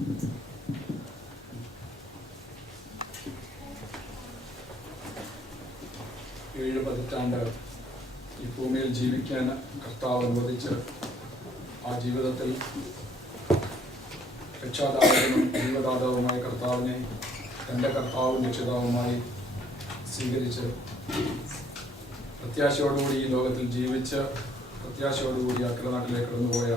7 പതിറ്റാണ്ട് ഈ ഭൂമിയിൽ ജീവിക്കാൻ കർത്താവ് അനുവദിച്ച് ആ ജീവിതത്തിൽ രക്ഷാദാതാവും ജീവദാതാവുമായ കർത്താവിനെ തൻ്റെ കർത്താവും രക്ഷിതാവുമായി സ്വീകരിച്ച് പ്രത്യാശയോടുകൂടി ഈ ലോകത്തിൽ ജീവിച്ച് പ്രത്യാശയോടുകൂടി അക്കരനാട്ടിലേക്ക് കടന്നുപോയ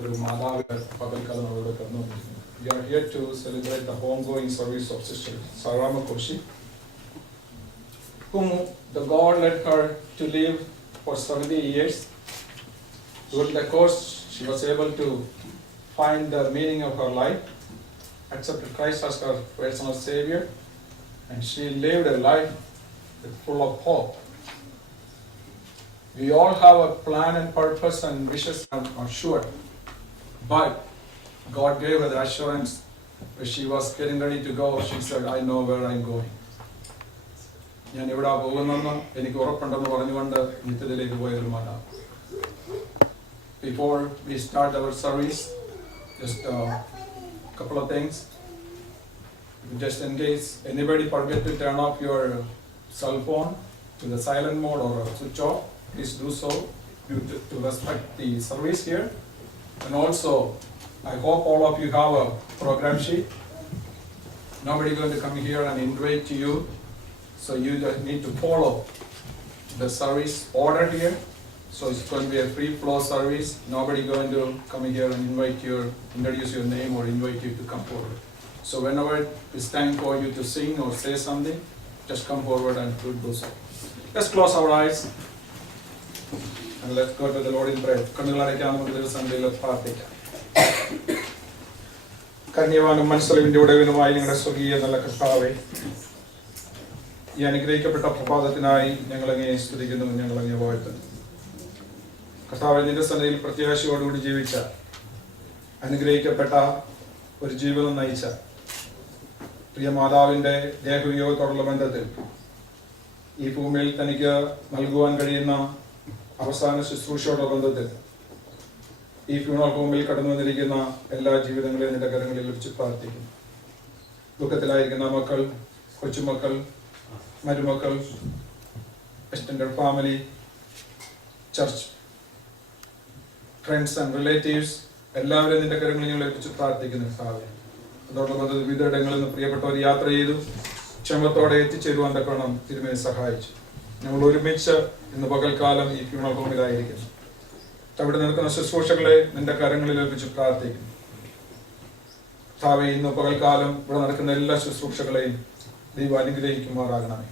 ഒരു മാതാവ് പകൽക്കാലം അവരോട് കടന്നുകൊണ്ടിരിക്കുന്നു. We are here to celebrate the homegoing service of Sister Sarama Koshi, whom the God led her to live for 70 years. During the course, she was able to find the meaning of her life, accepted Christ as her personal Savior, and she lived a life full of hope. We all have a plan and purpose and wishes, I'm sure, but God gave her the assurance. When she was getting ready to go, she said, I know where I'm going. ഞാൻ എവിടെ പോകുന്നെന്ന് എനിക്ക് ഉറപ്പുണ്ടെന്ന് പറഞ്ഞുകൊണ്ട് നിത്യത്തിലേക്ക് പോയൊരു മാതാവ്. Before we start our service, just a couple of things. Just in case anybody forget to turn off your cell phone to the silent mode or switch off, please do so to respect the service here. And also, I hope all of you have a program sheet. Nobody going to come here and invite you, so you just need to follow the service order here. So it's going to be a free flow service. Nobody going to come here and introduce your name or invite you to come forward. So whenever it's time for you to sing or say something, just come forward and do so. Let's close our eyes and let's go to the Lord in prayer. കന്യവാനും മനസ്സറിവിന്റെ ഉടയവനുമായി ഞങ്ങളുടെ സ്വകീയ നല്ല കർത്താവേ, ഈ അനുഗ്രഹിക്കപ്പെട്ട പ്രഭാതത്തിനായി ഞങ്ങളങ്ങേ സ്തുതിക്കുന്നു, ഞങ്ങളങ്ങേ വാഴ്ത്തുന്നു. കർത്താവേ, നിന്റെ സന്നിധിയിൽ പ്രത്യാശയോടുകൂടി ജീവിച്ച, അനുഗ്രഹിക്കപ്പെട്ട ഒരു ജീവിതം നയിച്ച പ്രിയ മാതാവിന്റെ ദേഹവിയോഗത്തോടുള്ള ബന്ധത്തിൽ ഈ ഭൂമിയിൽ തനിക്ക് നൽകുവാൻ കഴിയുന്ന അവസാന ശുശ്രൂഷയോടുള്ള ബന്ധത്തിൽ ഈ ഫ്യൂണറൽ ഹോമിൽ കടന്നു വന്നിരിക്കുന്ന എല്ലാ ജീവിതങ്ങളെയും നിന്റെ കരങ്ങളിൽ വെച്ച് പ്രാർത്ഥിക്കുന്നു. ദുഃഖത്തിലായിരിക്കുന്ന മക്കൾ, കൊച്ചുമക്കൾ, മരുമക്കൾ, extended family, church friends and relatives എല്ലാവരും നിന്റെ കരങ്ങളിൽ ഞങ്ങൾ ഏൽപ്പിച്ച് പ്രാർത്ഥിക്കുന്നു. അതോടൊപ്പം വിവിധയിടങ്ങളിൽ നിന്ന് പ്രിയപ്പെട്ടവർ യാത്ര ചെയ്തു ക്ഷമത്തോടെ എത്തിച്ചേരുവാൻ തക്കണം തിരുമേനി സഹായിച്ചു. ഞങ്ങൾ ഒരുമിച്ച് ഇന്ന് പകൽക്കാലം ഈ ഫ്യൂണറൽ ഹോമിലായിരിക്കുന്നു. അവിടെ നിൽക്കുന്ന ശുശ്രൂഷകളെ നിന്റെ കരങ്ങളിൽ ഏൽപ്പിച്ച് പ്രാർത്ഥിക്കുന്നു. കർത്താവേ, ഇന്ന് പകൽക്കാലം ഇവിടെ നടക്കുന്ന എല്ലാ ശുശ്രൂഷകളെയും ദൈവം അനുഗ്രഹിക്കുമാറാകണമേ.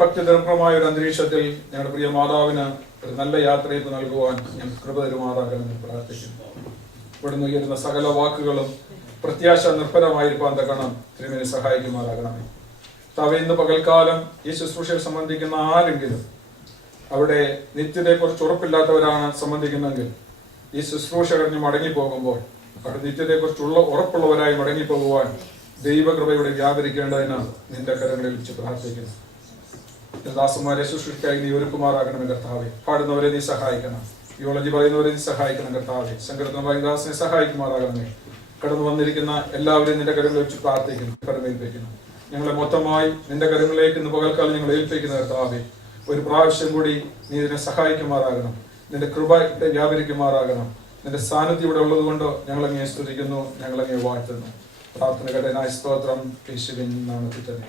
ഭക്തിനിർഭരമായ ഒരു അന്തരീക്ഷത്തിൽ ഞങ്ങളുടെ പ്രിയ മാതാവിന് ഒരു നല്ല യാത്രയിൽ നൽകുവാൻ ഞങ്ങൾ കൃപ തരുമാറാകണമെന്ന് പ്രാർത്ഥിക്കുന്നു. ഇവിടുന്ന് ഉയരുന്ന സകല വാക്കുകളും പ്രത്യാശ നിർഭരമായിരിക്കാൻ തക്കണം തിരുമേനി സഹായിക്കുമാറാകണമേ. കർത്താവേ, ഇന്ന് പകൽക്കാലം ഈ ശുശ്രൂഷയിൽ സംബന്ധിക്കുന്ന ആരെങ്കിലും അവിടെ നിത്യതയെക്കുറിച്ച് ഉറപ്പില്ലാത്തവരാണ് സംബന്ധിക്കുന്നെങ്കിൽ ഈ ശുശ്രൂഷ കഴിഞ്ഞ് മടങ്ങിപ്പോകുമ്പോൾ അവിടെ നിത്യതയെക്കുറിച്ചുള്ള ഉറപ്പുള്ളവരായി മടങ്ങിപ്പോകുവാൻ ദൈവകൃപയുടെ വ്യാപരിക്കേണ്ടതിന് നിന്റെ കരങ്ങളിൽ വെച്ച് പ്രാർത്ഥിക്കുന്നു. ദാസന്മാരെ ശുശ്രൂഷയ്ക്കായി നീ ഒരുക്കുമാറാകണം കർത്താവെ. പാടുന്നവരെ നീ സഹായിക്കണം, തിയോളജി പറയുന്നവരെ നീ സഹായിക്കണം കർത്താവെ. സങ്കീർത്തന ദാസനെ സഹായിക്കുമാറാകണമേ. കടന്നു വന്നിരിക്കുന്ന എല്ലാവരെയും നിന്റെ കരങ്ങളിൽ വെച്ച് പ്രാർത്ഥിക്കുന്നു, കരമേൽപ്പിക്കുന്നു. ഞങ്ങളെ മൊത്തമായി നിന്റെ കരങ്ങളിലേക്ക് ഇന്ന് പകൽക്കാലം ഞങ്ങൾ ഏൽപ്പിക്കുന്ന കർത്താവെ, ഒരു പ്രാവശ്യം കൂടി നീ ഇതിനെ സഹായിക്കുമാറാകണം, നിന്റെ കൃപ വ്യാപരിക്കുമാറാകണം. നിന്റെ സാന്നിധ്യം ഇവിടെ ഉള്ളത് കൊണ്ട് ഞങ്ങളങ്ങേ സ്തുതിക്കുന്നു, ഞങ്ങളങ്ങേ വാഴ്ത്തുന്നു. പ്രാർത്ഥന കേട്ടതിനായ സ്തോത്രം യേശുവിൻ നാമത്തിൽ തന്നെ.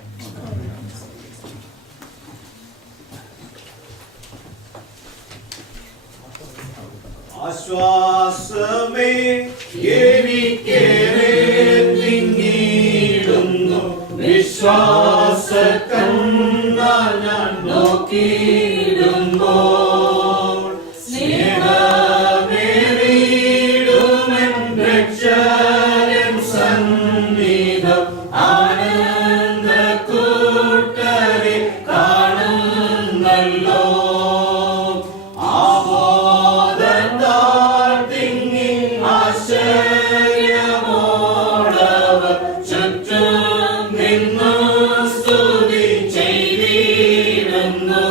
ആശ്വാസമേ എനിക്കേറെ തിങ്ങിടുന്നു, വിശ്വാസക്കണ്ണാൽ ഞാൻ നോക്കിയിടുമ്പോൾ സ്നേഹമേറിയിടുമെൻ രക്ഷകൻ സന്നിധം ആനന്ദ കൂട്ടരെ കാണുന്നല്ലോ. ചുറ്റും നിന്നു സ്തുതി ചെയ്തിടുന്നു.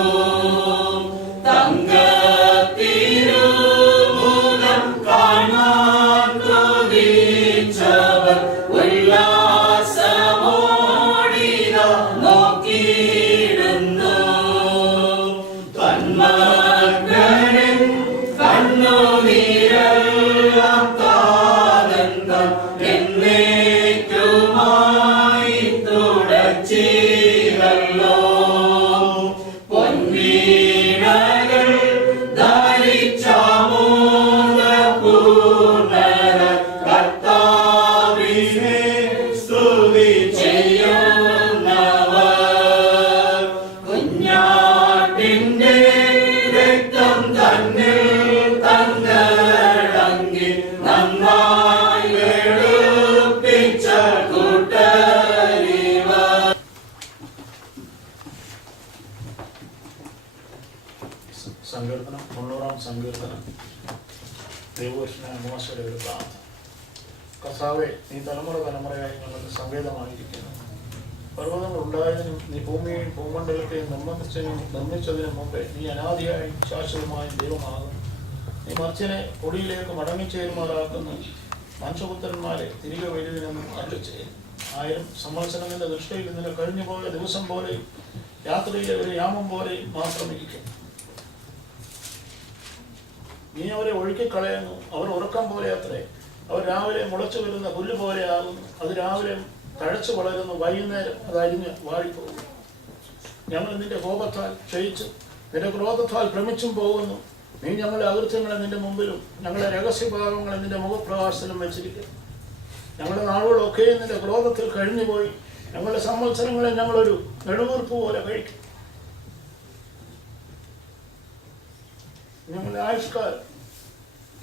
ദൈവപുരുഷനായ മോശയുടെ ഒരു പ്രാർത്ഥന. കർത്താവേ, നീ തലമുറ തലമുറയായി ഞങ്ങൾക്ക് സങ്കേതമായിരിക്കുന്നു. പർവ്വതങ്ങൾ ഉണ്ടായതിനും നീ ഭൂമിയെയും ഭൂമണ്ഡലത്തെയും നിർമ്മിച്ചതിനും മുമ്പേ നീ അനാദിയായി ശാശ്വതമായും ദൈവമാകുന്നു. നീ മർച്ചിനെ പൊടിയിലേക്ക് മടങ്ങിച്ചേരുമാറാക്കുന്നു. മനുഷ്യപുത്രന്മാരെ തിരികെ വരുന്നതിനെന്നും അരുളിച്ചെയ്യുന്നു. 1000 സംവത്സരങ്ങളുടെ ദൃഷ്ടിയിൽ ഇന്നലെ കഴിഞ്ഞുപോയ ദിവസം പോലെയും രാത്രിയിലെ ഒരു യാമം പോലെയും മാത്രം ഇരിക്കും. നീ അവരെ ഒഴുക്കിക്കളയുന്നു. അവർ ഉറക്കം പോലെ അത്രേ. അവർ രാവിലെ മുളച്ചു വരുന്ന പുല്ല് പോലെയാകുന്നു. അത് രാവിലെ തഴച്ചു വളരുന്നു, വൈകുന്നേരം അത് അരിഞ്ഞ് വാടിപ്പോകും. ഞങ്ങൾ നിന്റെ കോപത്താൽ ക്ഷയിച്ചു, നിന്റെ ക്രോധത്താൽ ഭ്രമിച്ചും പോകുന്നു. നീ ഞങ്ങളുടെ അകൃത്യങ്ങളെ നിന്റെ മുമ്പിലും ഞങ്ങളുടെ രഹസ്യഭാവങ്ങളെ നിന്റെ മുഖപ്രകാശത്തിലും വെച്ചിരിക്കും. ഞങ്ങളുടെ നാളുകളൊക്കെയും നിന്റെ ക്രോധത്തിൽ കഴിഞ്ഞുപോയി. ഞങ്ങളുടെ സംവത്സരങ്ങളെ ഞങ്ങളൊരു നെടുവീർപ്പ് പോലെ കഴിക്കും. ഞങ്ങളുടെ ആയുഷ്കാലം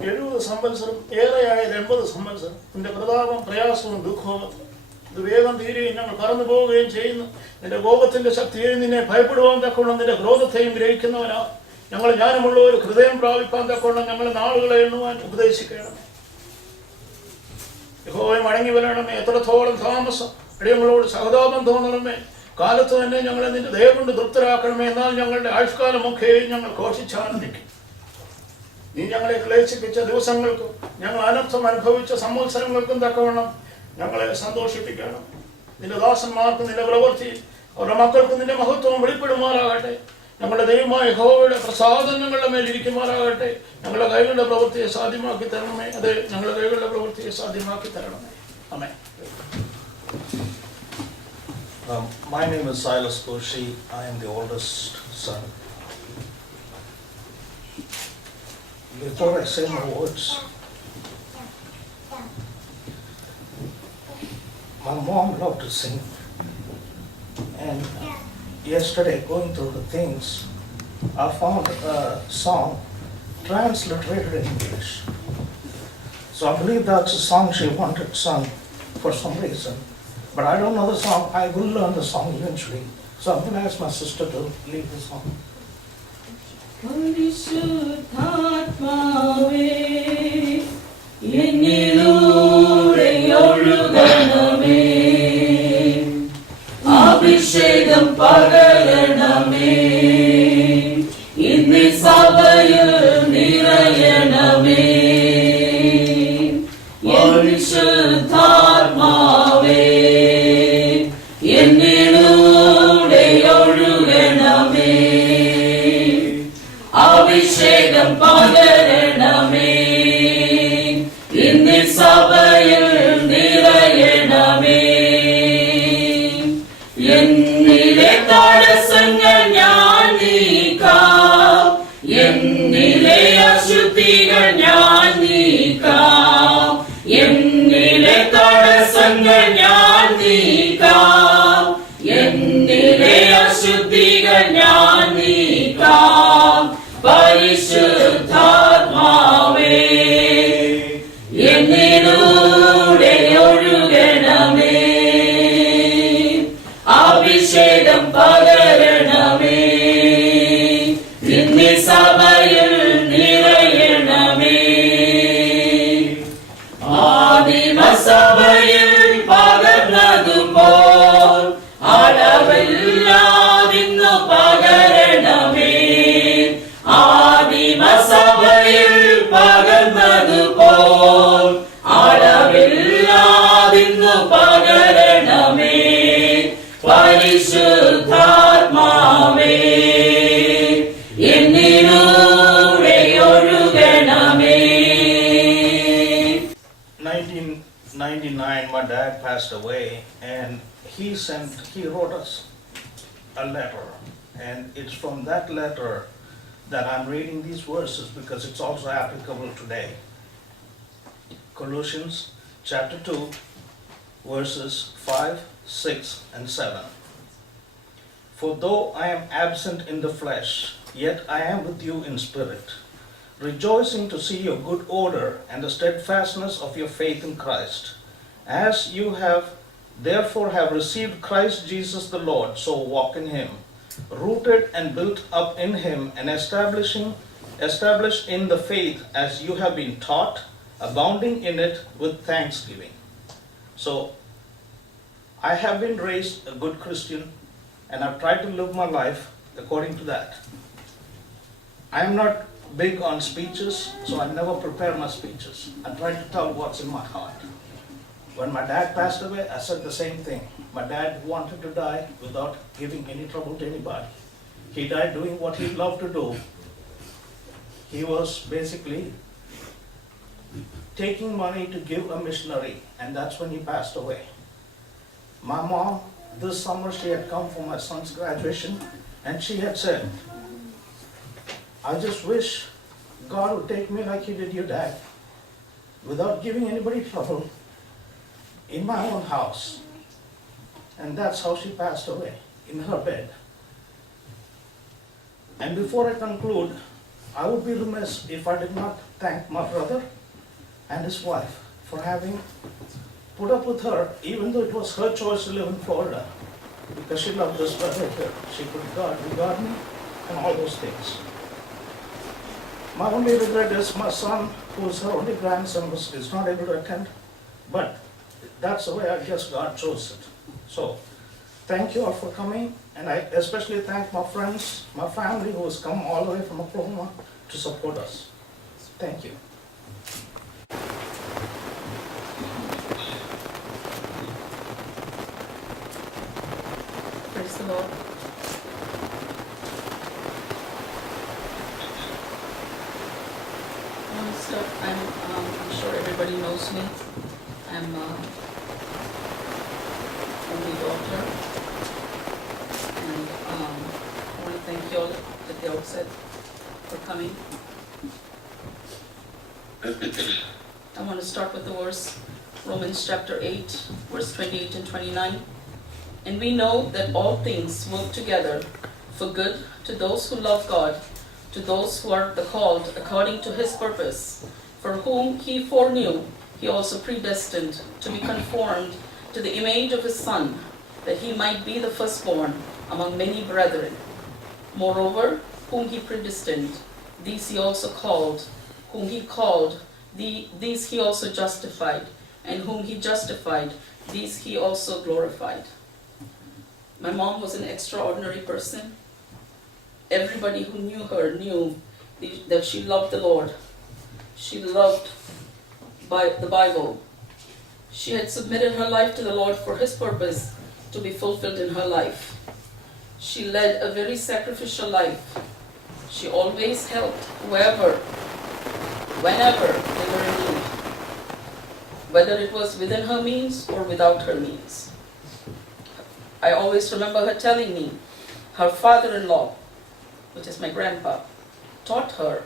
70 സംവത്സരം, ഏറെയായ 80 സംവത്സരം. നിന്റെ പ്രതാപം പ്രയാസവും ദുഃഖവും ഇത് വേഗം തീരുകയും ഞങ്ങൾ പറന്നു പോവുകയും ചെയ്യുന്നു. നിന്റെ കോപത്തിന്റെ ശക്തിയെ നിന്നെ ഭയപ്പെടുവാൻ തക്കോണം നിന്റെ ക്രോധത്തെയും ഗ്രഹിക്കുന്നവനാ. ഞങ്ങൾ ജ്ഞാനമുള്ള ഒരു ഹൃദയം പ്രാപിപ്പാൻ തക്കോണം ഞങ്ങളുടെ നാളുകളെ എണ്ണുവാൻ ഉപദേശിക്കണമേ. യഹോവയെ മടങ്ങി വരണമേ. എത്രത്തോളം താമസം അടിയങ്ങളോട് സഹതാപം തോന്നണമേ. കാലത്ത് തന്നെ ഞങ്ങളെ നിന്റെ ദയ കൊണ്ട് തൃപ്തരാക്കണമേ. എന്നാൽ ഞങ്ങളുടെ ആയുഷ്കാലമൊക്കെയും ഞങ്ങൾ ഘോഷിച്ചാനന്ദിക്കും. നീ ഞങ്ങളെ ക്ലേശിപ്പിച്ച ദിവസങ്ങൾക്കും ഞങ്ങൾ അനർത്ഥം അനുഭവിച്ച സംവത്സരങ്ങൾക്കും തക്കവണ്ണം ഞങ്ങളെ സന്തോഷിപ്പിക്കണം. നിന്റെ ദാസന്മാർക്ക് നിന്റെ പ്രവൃത്തി, അവരുടെ മക്കൾക്ക് നിന്റെ മഹത്വം വെളിപ്പെടുമാറാകട്ടെ. ഞങ്ങളുടെ ദൈവമായ യഹോവയുടെ പ്രസാദം ഞങ്ങളുടെ മേൽ ഇരിക്കുമാറാകട്ടെ. ഞങ്ങളുടെ കൈകളുടെ പ്രവൃത്തിയെ സാധ്യമാക്കി തരണമേ. അതെ, ഞങ്ങളുടെ കൈകളുടെ പ്രവൃത്തിയെ സാധ്യമാക്കി തരണമേ. ആമേൻ. My name is Silas Koshi. I am the oldest son. Before I say my words, my mom loved to sing. And yesterday, going through the things, I found a song transliterated in English. So I believe that's a song she wanted sung for some reason. But I don't know the song. I will learn the song eventually. So I'm going to ask my sister to lead the song. പരിശുദ്ധാത്മാവേ എന്നിലൂടെ ഒഴുകണമേ. അഭിഷേകം പകരണമേ. ഇന്ന് സഭയിൽ നിറയണമേ. പരിശുദ്ധാത്മാവേ എന്നിലൂടെ ഒഴുകണമേ. അഭിഷേകം പകരണമേ. ഇന്ന് സഭയിൽ നിറയണമേ. എന്നിലെ തടസ്സങ്ങൾ ഞാൻ നീക്കാം. എന്നിലെ അശുദ്ധികൾ ഞാൻ നീക്കാം. എന്നിലെ തടസ്സങ്ങൾ ഞാൻ നീക്കാം. എന്നിലെ അശുദ്ധികൾ ഞാൻ നീക്കാം. പരിശുദ്ധാത്മാവേ എന്നിലൂടെ ഒഴുകണമേ. അഭിഷേകം പകരണമേ. ഇന്ന് സഭയിൽ നിറയണമേ. ആദിമസഭയിൽ പകർന്നതുപോൽ അളവില്ലാതിന്നു പകരണമേ. ആദിമസഭയിൽ പകർന്നതുപോൽ അളവില്ലാതിന്നു പകരണമേ. പരിശുദ്ധാത്മാവേ എന്നിലൂടെ ഒഴുകണമേ. 1999, my dad passed away, and he wrote us a letter, and it's from that letter that I'm reading these verses because it's also applicable today. Colossians chapter 2, verses 5, 6, and 7. For though I am absent in the flesh, yet I am with you in spirit, rejoicing to see your good order and the steadfastness of your faith in Christ. As you therefore have received Christ Jesus the Lord, so walk in him, rooted and built up in him and established in the faith as you have been taught, abounding in it with thanksgiving. So, I have been raised a good Christian and I've tried to live my life according to that. I am not big on speeches, so I never prepare my speeches. I try to tell what's in my heart. When my dad passed away, I said the same thing. My dad wanted to die without giving any trouble to anybody. He died doing what he loved to do. He was basically taking money to give a missionary, and that's when he passed away. My mom, this summer, she had come for my son's graduation, and she had said, I just wish God would take me like he did your dad, without giving anybody trouble, in my own house. And that's how she passed away, in her bed. And before I conclude, I would be remiss if I did not thank my brother and his wife for having put up with her, even though it was her choice to live in Florida, because she loved this weather here. She could regard me and all those things. My only regret is my son, who is her only grandson, is not able to attend, but that's the way I guess God chose it. So, thank you all for coming, and I especially thank my friends, my family who has come all the way from Oklahoma to support us. Thank you. Praise the Lord. I'm sure everybody knows me. I'm only daughter, and I want to thank you all at the outset for coming. I want to start with the verse, Romans chapter 8, verse 28 and 29. And we know that all things work together for good to those who love God, to those who are the called according to his purpose, for whom he foreknew, he also predestined to be conformed to the image of his Son, that he might be the firstborn among many brethren. Moreover, whom he predestined, these he also called. Whom he called, these he also justified. And whom he justified, these he also glorified. My mom was an extraordinary person. Everybody who knew her knew that she loved the Lord. She loved the Bible. She had submitted her life to the Lord for his purpose to be fulfilled in her life. She led a very sacrificial life. She always helped whoever, whenever they were in need, whether it was within her means or without her means. I always remember her telling me her father-in-law, which is my grandpa, taught her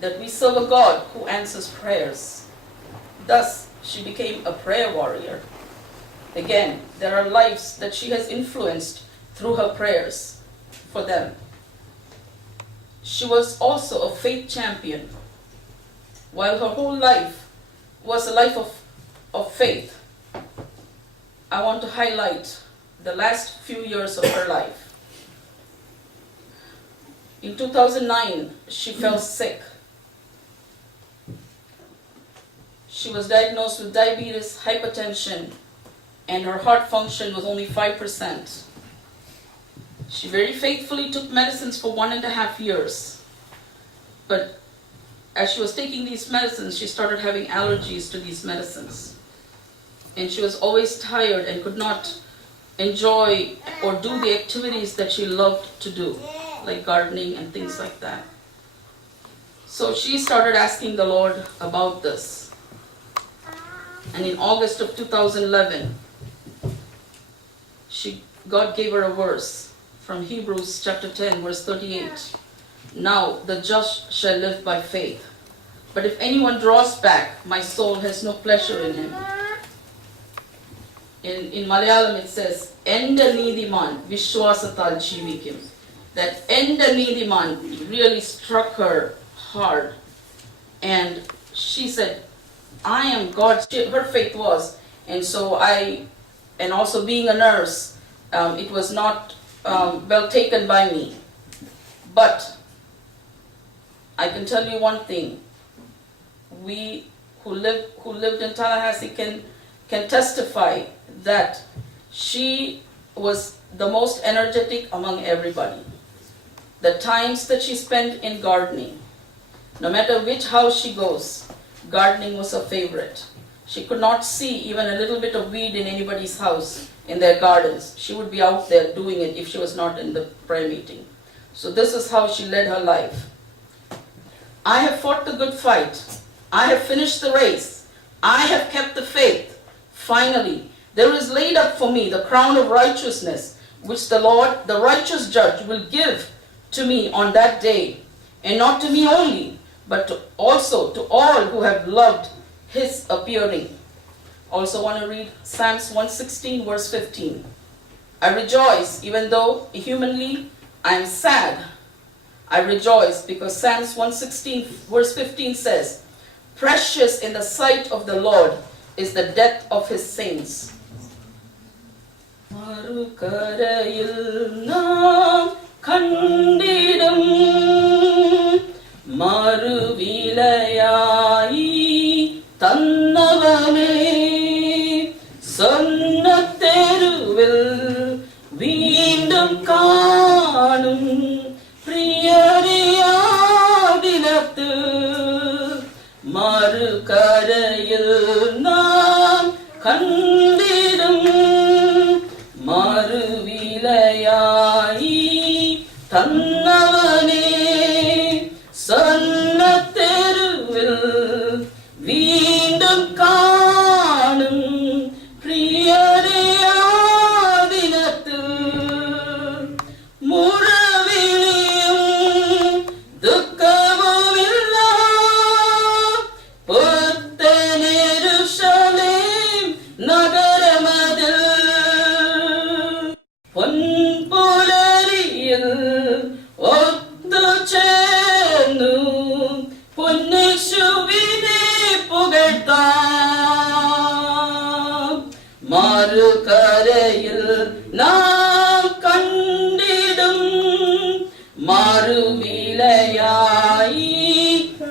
that we serve a God who answers prayers. Thus, she became a prayer warrior. Again, there are lives that she has influenced through her prayers for them. She was also a faith champion. While her whole life was a life of faith, I want to highlight the last few years of her life. In 2009, she fell sick. She was diagnosed with diabetes, hypertension, and her heart function was only 5%. She very faithfully took medicines for 1.5 years. But as she was taking these medicines, she started having allergies to these medicines. And she was always tired and could not enjoy or do the activities that she loved to do, like gardening and things like that. So she started asking the Lord about this. And in August of 2011, God gave her a verse from Hebrews chapter 10, verse 38. Now the just shall live by faith. But if anyone draws back, my soul has no pleasure in him. In Malayalam it says, Enda Neediman Vishwasatal Jeevikum. That Enda Neediman really struck her hard. And she said, I am God. Her faith was. And so and also being a nurse, it was not well taken by me. But I can tell you one thing. We who lived in Tallahassee can testify that she was the most energetic among everybody. The times that she spent in gardening, no matter which house she goes, gardening was a favorite. She could not see even a little bit of weed in anybody's house, in their gardens. She would be out there doing it if she was not in the prayer meeting. So this is how she led her life. I have fought the good fight. I have finished the race. I have kept the faith. Finally, there is laid up for me the crown of righteousness, which the Lord, the righteous judge, will give to me on that day. And not to me only, but also to all who have loved his appearing. Also want to read Psalms 116 verse 15. I rejoice even though humanly I am sad. I rejoice because Psalms 116 verse 15 says, precious in the sight of the Lord is the death of his saints. Marukarayil naam kandidam maruvilayai tannavane sonnatheruvil veendum kaanum priyariyadinathu marukarayil naam kandidam maruvilayai tannavane sonnatheruvil veendum kaanum priyariyadinathu muraviliyum dukkavumilla puttan Jerusalem nagaramadu പൊൻപുലരിയിൽ ഒത്തുചേർന്നു പൊന്നേശുവിനെ പുകഴ്ത്താം. മറുകരയിൽ നാം കണ്ടിടും മറുവിലയായി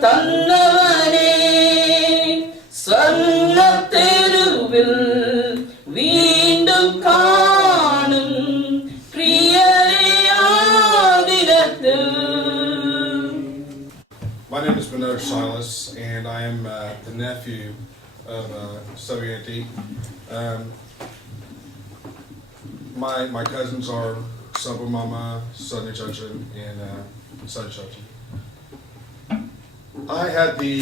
തന്നവനെ സ്വർണ്ണത്തെരുവിൽ വീണ്ടും കാണും പ്രിയരയാദിനത്ത്. My name is Manoj Silas, and I am the nephew of Savianti. My cousins are Sabu Mama, Sunny Chachin, and Sunny Chachin. I had the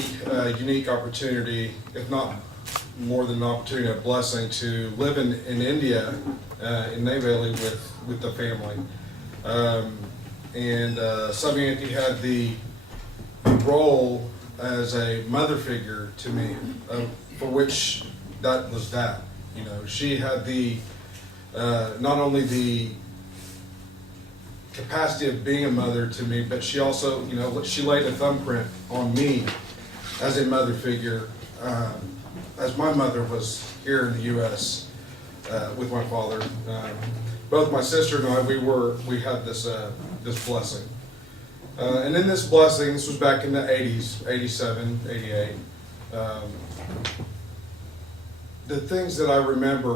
unique opportunity, if not more than an opportunity, a blessing to live in India, in Neyveli with the family. Savianti had the role as a mother figure to me, for which that was that. You know, she had the not only the capacity of being a mother to me, but she also, you know, she laid a thumbprint on me as a mother figure, as my mother was here in the U.S. With my father. Both my sister and I, we had this blessing. And in this blessing, this was back in the 80s, 87, 88. The things that I remember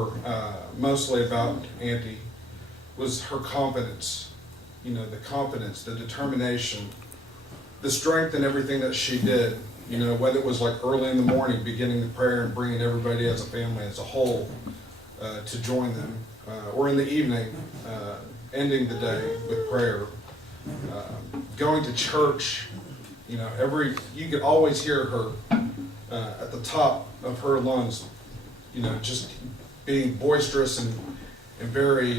mostly about Auntie was her confidence. You know, the confidence, the determination, the strength in everything that she did. You know, whether it was like early in the morning, beginning the prayer and bringing everybody as a family, as a whole, to join them, or in the evening, ending the day with prayer. Going to church, you know, you could always hear her at the top of her lungs, you know, just being boisterous and very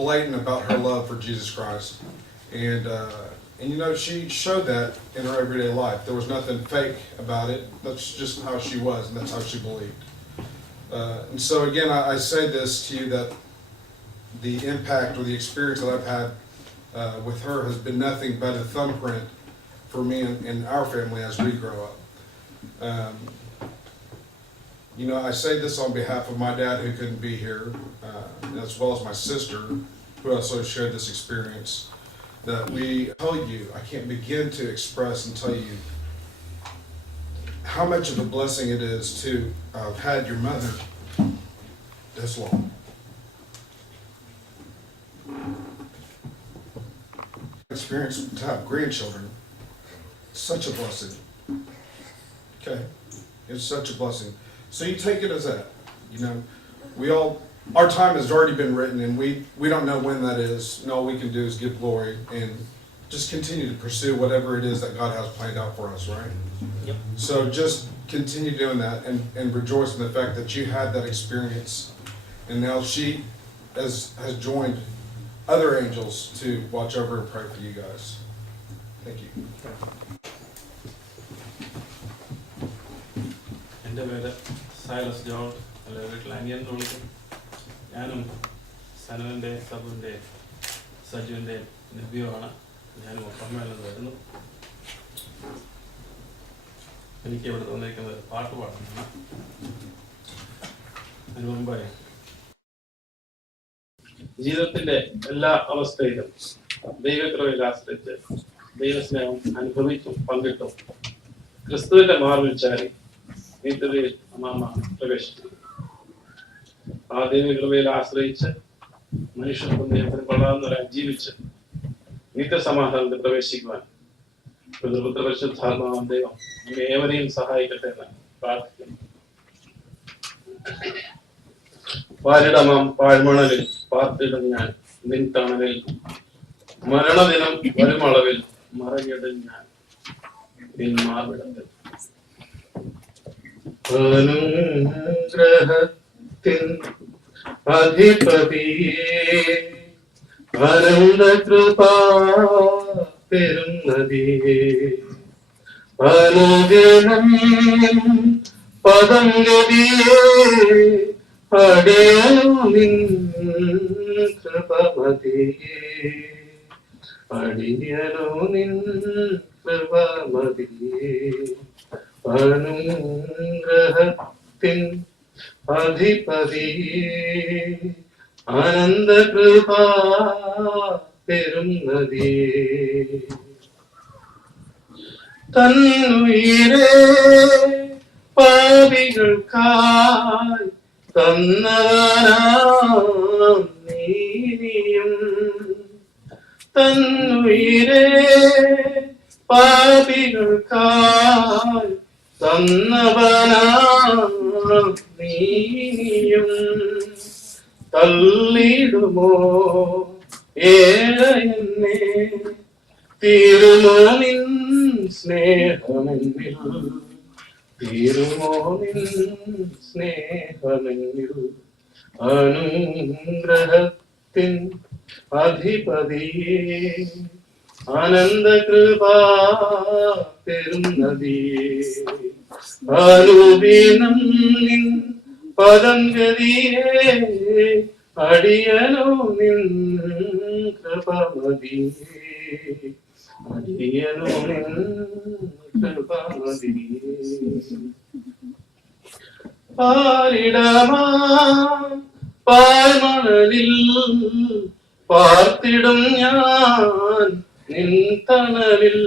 blatant about her love for Jesus Christ. And you know, she showed that in her everyday life. There was nothing fake about it. That's just how she was, and that's how she believed. And so again, I say this to you, that the impact or the experience that I've had with her has been nothing but a thumbprint for me and our family as we grow up. You know, I say this on behalf of my dad, who couldn't be here, as well as my sister, who also shared this experience. that we tell you, I can't begin to express and tell you how much of a blessing it is to have had your mother this long. Experience to have grandchildren, such a blessing. Okay, it's such a blessing. So you take it as that. Our time has already been written, and we don't know when that is. And all we can do is give glory and just continue to pursue whatever it is that God has planned out for us, right? Yep. So just continue doing that and rejoice in the fact that you had that experience. And now she has joined other angels to watch over and pray for you guys. Thank you. എൻ്റെ പേര് Silas John, അല്ലെങ്കിൽ വീട്ടിൽ അനിയൻ എന്ന് വിളിക്കും. ഞാനും സനുവിൻ്റെ, സബുവിൻ്റെ, സജുവിൻ്റെ നബിയുമാണ്. ഞാനും ഒപ്പമേലും വരുന്നു. എനിക്ക് ഇവിടെ തന്നിരിക്കുന്നത് പാട്ട് പാടുന്നതാണ്. അതിന് മുമ്പ് ജീവിതത്തിന്റെ എല്ലാ അവസ്ഥയിലും ദൈവകൃപയിൽ ആശ്രയിച്ച് ദൈവസ്നേഹം അനുഭവിച്ചും പങ്കിട്ടും ക്രിസ്തുവിന്റെ മാർവിൽ ചാരി നിത്യതയിൽ അമ്മാമ്മ പ്രവേശിച്ചു. ആ ദൈവകൃപയിൽ ആശ്രയിച്ച് മനുഷ്യർക്കും ദൈവത്തിന് കൊള്ളാവുന്നവരായി ജീവിച്ച് നിത്യസമാധാനത്തിൽ പ്രവേശിക്കുവാൻ പുത്രപരിശുദ്ധാത്മാവാം ദൈവം നമ്മെ ഏവരെയും സഹായിക്കട്ടെ എന്ന് പ്രാർത്ഥിക്കുന്നു. പാരിടമാം പാഴ്മണലിൽ പാർത്തിടും ഞാൻ നിൻ തണലിൽ, മരണദിനം വരുമളവിൽ മറഞ്ഞിടും ഞാൻ നിൻ മാർവിടത്തിൽ. അനുഗ്രഹത്തിൻ അധിപതിയേ, അനന്തകൃപാ പെരുന്നതിയേ, അനുഗ്രഹം പദംഗതിയേ, അടിയനു നിൻ കൃപമതിയേ, അടിയനു നിൻ കൃപമതിയേ. അനുഗ്രഹത്തിൻ അധിപതിയേ, ആനന്ദകൃപാ പെരുന്നതിയേ, തന്നുയിരേ പാപികൾക്കായി തന്നവനാം നീയും, തന്നുയിരേ പാപികൾക്കായി തന്നവനാം നീയും, തള്ളിടുമോ ഏഴയെന്നെ, തീരുമോ നിൻ സ്നേഹമെന്നിൽ, തീരുമോ നിൻ സ്നേഹമെന്നിൽ. അനുഗ്രഹത്തിൻ അധിപതിയേ, ആനന്ദകൃപാ പെരുന്നതിയേ, അനുദിനം നിൻ പദം ഗതിയേ, അടിയനോ നിൻ കൃപമതിയേ, അടിയനോ നിൻ കൃപമതിയേ. പാരിടമാ പാഴ്മണലിൽ പാർത്തിടും ഞാൻ നിൻ തണലിൽ,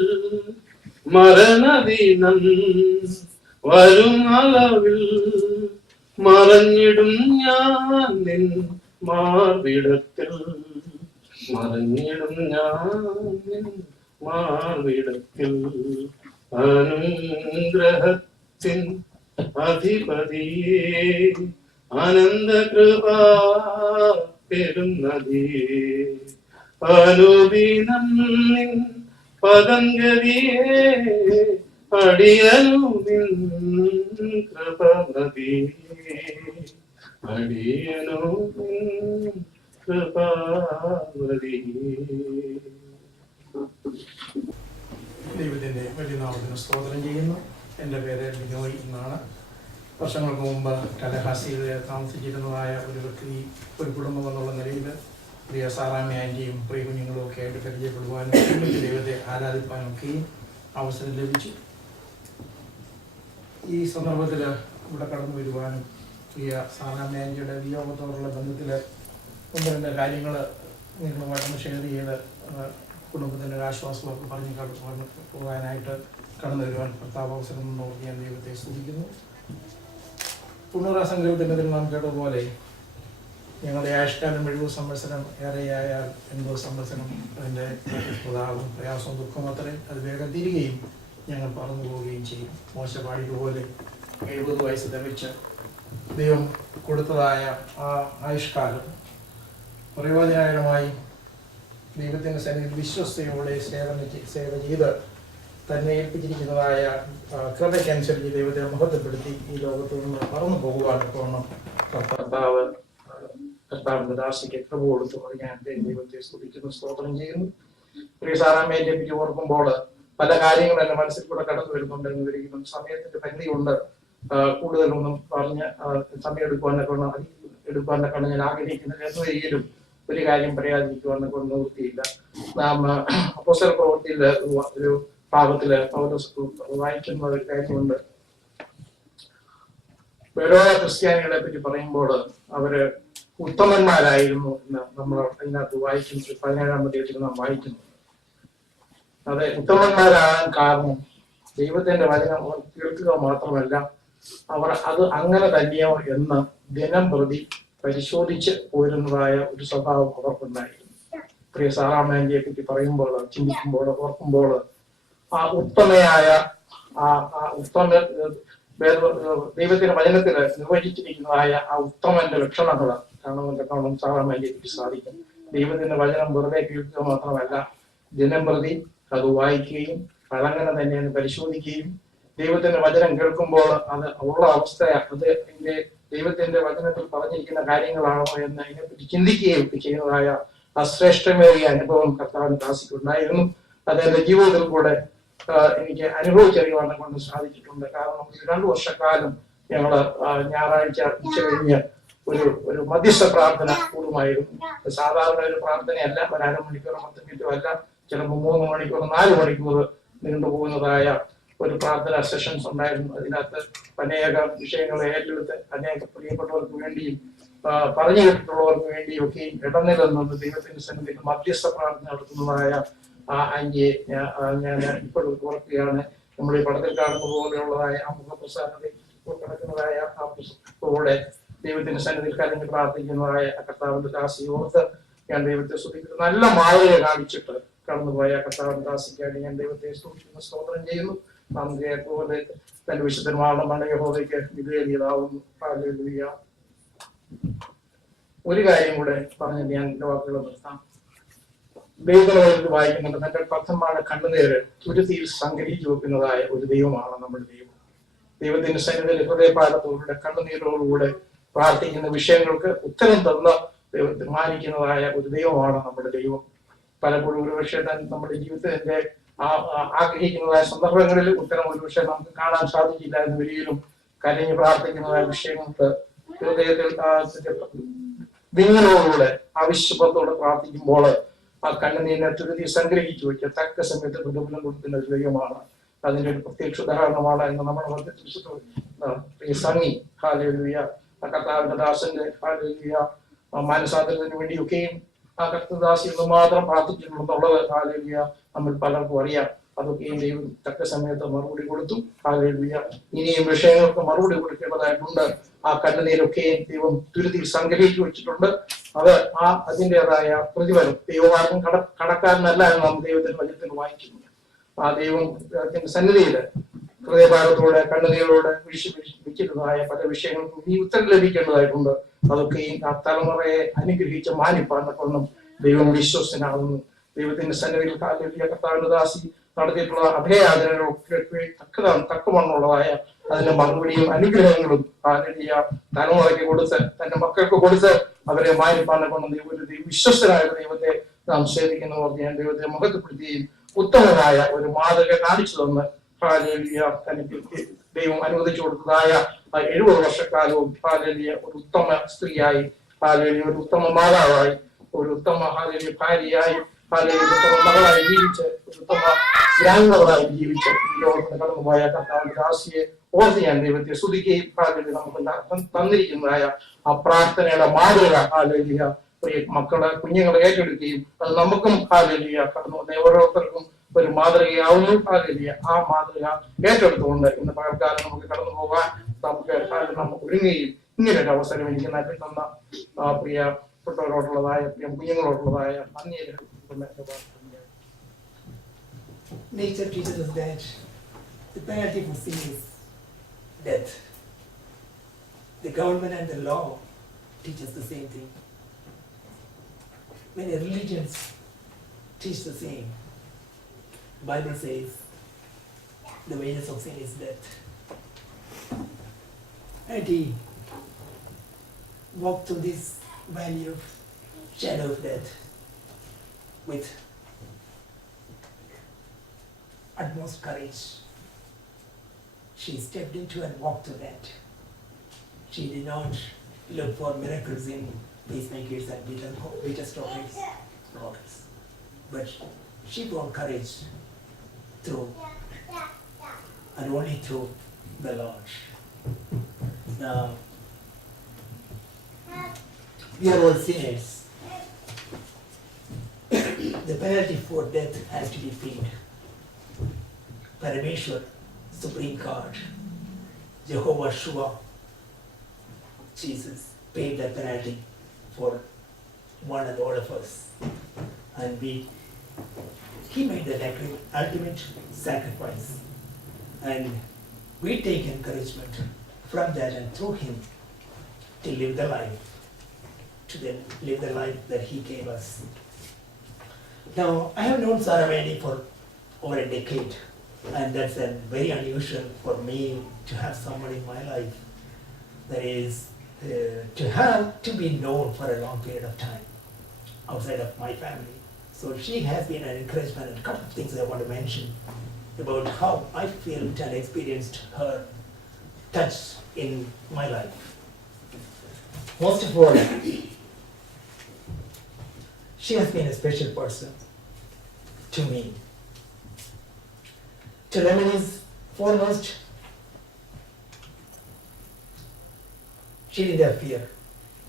മരണദിനം വരും അളവിൽ മറഞ്ഞിടും ഞാൻ നിൻ മാർവിടത്തിൽ, മറഞ്ഞിടും ഞാൻ നിൻ മാർവിടത്തിൽ. അനുഗ്രഹത്തിൻ അധിപതിയേ, ആനന്ദകൃപാ പെരുന്നതിയേ, അനുദിനം നിൻ പദം ഗതിയേ, അടിയനു നിൻ കൃപമതിയേ, അടിയനു നിൻ കൃപമതിയേ. ദൈവത്തിൻ്റെ വലിയ നാമത്തിന് സ്തോത്രം ചെയ്യുന്നു. എൻ്റെ പേര് ബിനോയ് എന്നാണ്. വർഷങ്ങൾക്ക് മുമ്പ് ടലഹാസിയിൽ താമസിച്ചിരുന്നതായ ഒരു വ്യക്തി, ഒരു കുടുംബം എന്നുള്ള നിലയിൽ പ്രിയ സാറാമ്മ ആൻറ്റിയും പ്രിയ കുഞ്ഞുങ്ങളും ഒക്കെ ആയിട്ട് പരിചയപ്പെടുവാനും ദൈവത്തെ ആരാധിപ്പാനും ഒക്കെയും അവസരം ലഭിച്ചു. ഈ സന്ദർഭത്തിൽ ഇവിടെ കടന്നു വരുവാനും പ്രിയ സാറാമ്മ ആൻറ്റിയുടെ വിയോഗത്തോടുള്ള ബന്ധത്തിൽ ഒന്ന് രണ്ട് കാര്യങ്ങൾ നിങ്ങളുമായിട്ടൊന്ന് ഷെയർ ചെയ്ത് കുടുംബത്തിൻ്റെ ഒരു ആശ്വാസമൊക്കെ പറഞ്ഞ് പോകാനായിട്ട് കടന്നു വരുവാൻ കർത്താവ് അവസരം നോക്കി ഞാൻ ദൈവത്തെ സ്തുതിക്കുന്നു. പുനറ സംഘത്തിൻ്റെ നാം കേട്ടതുപോലെ ഞങ്ങളുടെ ആയുഷ്കാലം 70 സംവത്സരം ഏറെയായാൽ 80 സംവത്സരം അതിൻ്റെ പ്രതാപവും പ്രയാസവും ദുഃഖവും അത്രേ അത് വേഗം തിരികെയും ഞങ്ങൾ പറന്നു പോവുകയും ചെയ്യും. മോശ പാടിയതുപോലെ 70 വയസ്സ് തികച്ച് ദൈവം കൊടുത്തതായ ആ ആയുഷ്കാലം പ്രയോജനകരമായി ദൈവത്തിൻ്റെ സന്നിധിയിൽ വിശ്വസ്തയോടെ സേവ ചെയ്ത് തന്നെ ഏൽപ്പിച്ചിരിക്കുന്നതായ കൃപയ്ക്കനുസരിച്ച് ദൈവത്തെ മഹത്വപ്പെടുത്തി ഈ ലോകത്തു നിന്ന് പറന്നു പോകുവാൻ പോകണം കർത്താവിന്റെ ദാസിക്ക് കൃപ കൊടുത്തു. അത് ഞാൻ ദൈവത്തെ സ്തുതിക്കുന്നു, സ്തോത്രം ചെയ്യുന്നു. പ്രിയ സാറാമ്മയെ പറ്റി ഓർക്കുമ്പോൾ പല കാര്യങ്ങളും എൻ്റെ മനസ്സിൽ കൂടെ കടന്നു വരുന്നുണ്ടെന്ന് വരികയും സമയത്തിന്റെ പരിധിയുണ്ട്. കൂടുതലൊന്നും പറഞ്ഞ് സമയം എടുക്കുവാനൊക്കെ ഞാൻ ആഗ്രഹിക്കുന്നില്ല എന്ന് വരികയിലും ഒരു കാര്യം പറയാതിരിക്കുവാനൊക്കെ നിവൃത്തിയില്ല. നാം അപ്പോസ്തല പ്രവൃത്തിയിൽ ഒരു ഭാഗത്തില് പൗലോസ് വായിക്കുന്ന ഒരു കാര്യമുണ്ട്. ബെരോയ ക്രിസ്ത്യാനികളെ പറ്റി പറയുമ്പോൾ അവര് ഉത്തമന്മാരായിരുന്നു എന്ന് നമ്മൾ അതിനകത്ത് വായിക്കുന്നു. 17-ാം അധ്യായത്തിൽ നാം വായിക്കുന്നു. അതെ, ഉത്തമന്മാരാകാൻ കാരണം ദൈവത്തിന്റെ വചനം അവർ കേൾക്കുക മാത്രമല്ല, അവർ അത് അങ്ങനെ തന്നെയോ എന്ന് ദിനം പ്രതി പരിശോധിച്ച് പോരുന്നതായ ഒരു സ്വഭാവം അവർക്കുണ്ടായിരുന്നു. പ്രിയ സാറാമ്മയെ പറ്റി പറയുമ്പോൾ, ചിന്തിക്കുമ്പോൾ, ഓർക്കുമ്പോൾ ആ ഉത്തമയായ ദൈവത്തിന്റെ വചനത്തിൽ നിർവചിച്ചിരിക്കുന്നതായ ആ ഉത്തമന്റെ ലക്ഷണങ്ങൾ കാണാൻ സാറാമ്മയെ പറ്റി സാധിക്കും. ദൈവത്തിന്റെ വചനം വെറുതെ കേൾക്കുക മാത്രമല്ല, ദിനം പ്രതി അത് വായിക്കുകയും അതങ്ങനെ തന്നെ പരിശോധിക്കുകയും ദൈവത്തിന്റെ വചനം കേൾക്കുമ്പോൾ അത് ഉള്ള അവസ്ഥ അത് ദൈവത്തിന്റെ വചനത്തിൽ പറഞ്ഞിരിക്കുന്ന കാര്യങ്ങളാണോ എന്ന് അതിനെപ്പറ്റി ചിന്തിക്കുകയും ചെയ്യുന്നതായ അശ്രേഷ്ഠമേറിയ അനുഭവം കർത്താവിന്റെ ദാസിക്കുണ്ടായിരുന്നു. അത് എന്റെ ജീവിതത്തിൽ കൂടെ എനിക്ക് അനുഭവിച്ചറിയുവാനെ കൊണ്ട് സാധിച്ചിട്ടുണ്ട്. കാരണം 2 വർഷക്കാലം ഞങ്ങള് ഞായറാഴ്ച ഉച്ച കഴിഞ്ഞ് ഒരു മധ്യസ്ഥ പ്രാർത്ഥന കൂടുമായിരുന്നു. സാധാരണ ഒരു പ്രാർത്ഥനയല്ല, ഒരു 1/2 മണിക്കൂർ 10 മിനിറ്റോ അല്ല, ചിലപ്പോൾ 3 മണിക്കൂർ 4 മണിക്കൂർ നീണ്ടുപോകുന്നതായ ഒരു പ്രാർത്ഥന സെഷൻസ് ഉണ്ടായിരുന്നു. അതിനകത്ത് അനേക വിഷയങ്ങളെ ഏറ്റെടുത്ത് അനേക പ്രിയപ്പെട്ടവർക്ക് വേണ്ടിയും പറഞ്ഞു കേട്ടിട്ടുള്ളവർക്ക് വേണ്ടിയും ഒക്കെയും ഇടനിലനിന്ന് ദൈവത്തിന്റെ സന്നിധിയിൽ മധ്യസ്ഥ പ്രാർത്ഥന നടത്തുന്നതായ ആ ആന്റിയെ ഞാൻ ഇപ്പോഴും ഓർക്കുകയാണ്. നമ്മൾ ഈ പടത്തിൽ കാണുന്ന പോലെയുള്ളതായ ആ മുഖപ്രസാദത്തിൽ കിടക്കുന്നതായ ആ പുസ്തകത്തോടെ ദൈവത്തിന്റെ സന്നിധിയിൽ കരഞ്ഞ് പ്രാർത്ഥിക്കുന്നതായ കർത്താവിന്റെ ദാസി ഓർത്ത് ഞാൻ ദൈവത്തെ സ്തുതിക്കുന്നു. നല്ല മാതൃക കാണിച്ചിട്ട് കടന്നുപോയ കർത്താവിന്റെ ദാസിക്കാണ് ഞാൻ ദൈവത്തെ സ്തുതിക്കുന്നു, സ്തോത്രം ചെയ്യുന്നു. നാം പോലെ തന്റെ വിശുദ്ധന്മാരുടെ യഹോവയ്ക്ക് വിധേയതാവുന്നു. ഹല്ലേലൂയ. ഒരു കാര്യം കൂടെ പറഞ്ഞിട്ട് ഞാൻ എന്റെ വാക്കുകൾ നിർത്താം. ദൈവത്തിൽ വായിക്കുന്നുണ്ട്, തന്റെ ഭക്തന്മാരുടെ കണ്ണുനീര് തുരുത്തിയിൽ സംഗ്രഹിച്ചു വെക്കുന്നതായ ഒരു ദൈവമാണ് നമ്മുടെ ദൈവം. ദൈവത്തിന്റെ സന്നിധിയിൽ ഹൃദയപാഠത്തോടുകൂടെ കണ്ണുനീരോടുകൂടെ പ്രാർത്ഥിക്കുന്ന വിഷയങ്ങൾക്ക് ഉത്തരം തന്ന ദൈവത്തെ മാനിക്കുന്നതായ ഒരു ദൈവമാണ് നമ്മുടെ ദൈവം. പലപ്പോഴും ഒരുപക്ഷെ നമ്മുടെ ജീവിതത്തിന്റെ ആഗ്രഹിക്കുന്നതായ സന്ദർഭങ്ങളിൽ ഉത്തരം ഒരുപക്ഷെ നമുക്ക് കാണാൻ സാധിക്കില്ല എന്ന് വരികയും കരഞ്ഞ് പ്രാർത്ഥിക്കുന്നതായ വിഷയങ്ങൾക്ക് ഹൃദയത്തിൽ വിങ്ങലോടുകൂടെ ആവശ്യത്തോടെ പ്രാർത്ഥിക്കുമ്പോൾ ആ കണ്ണുനീരിനെ തുരുതി സംഗ്രഹിച്ചു വയ്ക്കുക തക്ക സമയത്ത് പ്രതിഫലം കൊടുക്കുന്ന ഒരു ദൈവമാണ്. അതിന്റെ ഒരു പ്രത്യക്ഷ ഉദാഹരണമാണ് എന്ന് നമ്മുടെ സംഗി ഹല്ലേലൂയ കർത്താവിന്റെ ദാസന്റെ ഹല്ലേലൂയ മാനസാന്തരത്തിന് വേണ്ടിയൊക്കെയും ആ കർത്തദാസിൽ നിന്ന് മാത്രം പ്രാർത്ഥിച്ചിട്ടുണ്ടെന്നുള്ളത് ഹല്ലേലൂയ നമ്മൾ പലർക്കും അറിയാം. അതൊക്കെയും ദൈവം തക്ക സമയത്ത് മറുപടി കൊടുത്തു. ഹല്ലേലൂയ. ഇനിയും വിഷയങ്ങൾക്ക് മറുപടി കൊടുക്കേണ്ടതായിട്ടുണ്ട്. ആ കണ്ണുനീരൊക്കെയും ദൈവം തുരുതിയിൽ സംഗ്രഹിച്ചു വെച്ചിട്ടുണ്ട്. അത് അതിൻ്റെതായ പ്രതിഫലം ദൈവമാർക്കും കടക്കാരനല്ല എന്ന് നാം ദൈവത്തിന്റെ വചനത്തിൽ വായിക്കുന്നു. ആ ദൈവത്തിന്റെ സന്നിധിയില് ഹൃദയഭാഗത്തോടെ കണ്ണുനീരോടെ വെച്ചിരുന്നതായ പല വിഷയങ്ങൾക്കും ഈ ഉത്തരം ലഭിക്കേണ്ടതായിട്ടുണ്ട്. അതൊക്കെയും ആ തലമുറയെ അനുഗ്രഹിച്ച മാനിപ്പാണെന്നും ദൈവം വിശ്വസ്തനാകുന്നു. ദൈവത്തിന്റെ സന്നിധിയിൽ കർത്താവിന്റെ ദാസി നടത്തിയിട്ടുള്ള അഭയാചരണകളൊക്കെ തക്കമണ്ണുള്ളതായ അതിന്റെ മറുപടിയും അനുഗ്രഹങ്ങളും തലമുറയ്ക്ക് കൊടുത്ത് തന്റെ മക്കൾക്ക് കൊടുത്ത് അവരെ മാനിപ്പാണെന്നും ഒരു വിശ്വസ്തനായ ദൈവത്തെ നാം സേവിക്കുന്നവർ ഞാൻ ദൈവത്തെ മഹത്വപ്പെടുത്തുകയും ഉത്തമമായ ഒരു മാതൃക കാണിച്ചു തന്ന് ഹല്ലേലൂയ തനിക്ക് ദൈവം അനുവദിച്ചു കൊടുത്തതായ 70 വർഷക്കാലവും ഹല്ലേലൂയ ഒരു ഉത്തമ സ്ത്രീയായി, ഹല്ലേലൂയ ഒരു ഉത്തമ മാതാവായി, ഒരു ഉത്തമ ഹല്ലേലൂയ ഭാര്യയായി, ഹല്ലേലൂയ ഉത്തമ മകളായി ജീവിച്ച് ഒരു ഉത്തമ ഗ്രാമങ്ങളായി ജീവിച്ച് ഈ ലോകത്തിന് കടന്നുപോയ കർത്താവിന്റെ ദാസിയെ ഓർത്ത് ഞാൻ ദൈവത്തെ സ്തുതിക്കുകയും ഹല്ലേലൂയ നമുക്ക് തന്നിരിക്കുന്നതായ ആ പ്രാർത്ഥനയുടെ മാതൃക ഹല്ലേലൂയ മക്കളെ കുഞ്ഞുങ്ങളെ ഏറ്റെടുക്കുകയും അത് നമുക്കും ഹാലലിയ കടന്നു വന്ന ഓരോരുത്തർക്കും ഒരു മാതൃകയാവുന്നു. ഹാലലിയ ആ മാതൃക ഏറ്റെടുത്തുകൊണ്ട് ഇന്ന് പകൽക്കാലം നമുക്ക് കടന്നു പോകാൻ നമുക്ക് ഒരുങ്ങുകയും ഇങ്ങനൊരു അവസരം എനിക്ക് നൽകി തന്ന പ്രിയപ്പെട്ടവരോടുള്ളതായ കുഞ്ഞുങ്ങളോടുള്ളതായ നന്ദി. Nature teaches us that the penalty for sin is death. The government and the law teach us the same thing. Many religions teach the same. Bible says the wages of sin is death. And he walked through this valley of shadow of death with utmost courage. She stepped into and walked through that. She did not look for miracles in peacemakers and bitter stories, but she brought courage through and only through the Lord. Now, we are all sinners. The penalty for death has to be paid. Parameshwar, Supreme God, Jehovah Shua, Jesus paid the penalty for one and all of us. And he made that ultimate sacrifice. And we take encouragement from that and through him to live the life, live the life that he gave us. Now, I have known Sarah Mandy for over a decade. And that's very unusual for me to have someone in my life that is to be known for a long period of time outside of my family. So she has been an encouragement, and a couple of things I want to mention about how I felt and experienced her touch in my life. Most of all, she has been a special person to me. To reminisce, foremost, she didn't have fear,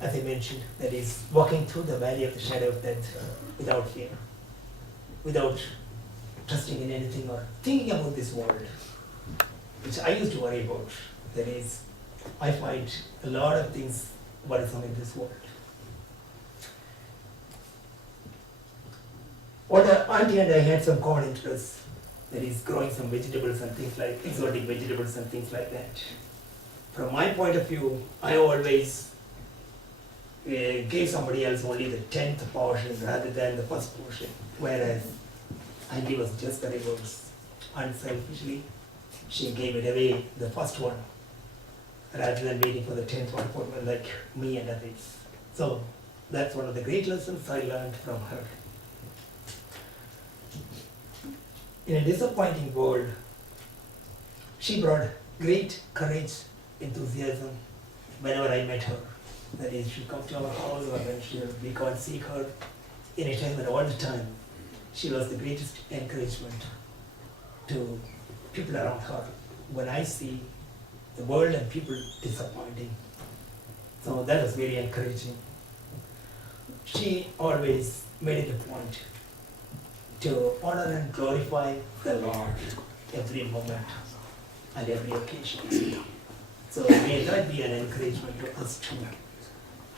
as I mentioned, that is, walking through the valley of the shadow of death without fear, without trusting in anything or thinking about this world, which I used to worry about. That is, I find a lot of things worrisome in this world. Older auntie and I had some common interests. That is, growing some vegetables and things like exotic vegetables and things like that. From my point of view, I always gave somebody else only the 10th portion rather than the first portion. Whereas Auntie was just the reverse. Unselfishly, she gave it away the first one rather than waiting for the 10th one for like me and others. So that's one of the great lessons I learned from her. In a disappointing world, she brought great courage, enthusiasm whenever I met her. That is, she'd come to our house or when we can't see her anytime and all the time. She was the greatest encouragement to people around her when I see the world and people disappointing. So that was very encouraging. She always made it a point to honor and glorify the Lord every moment and every occasion. So may that be an encouragement to us too.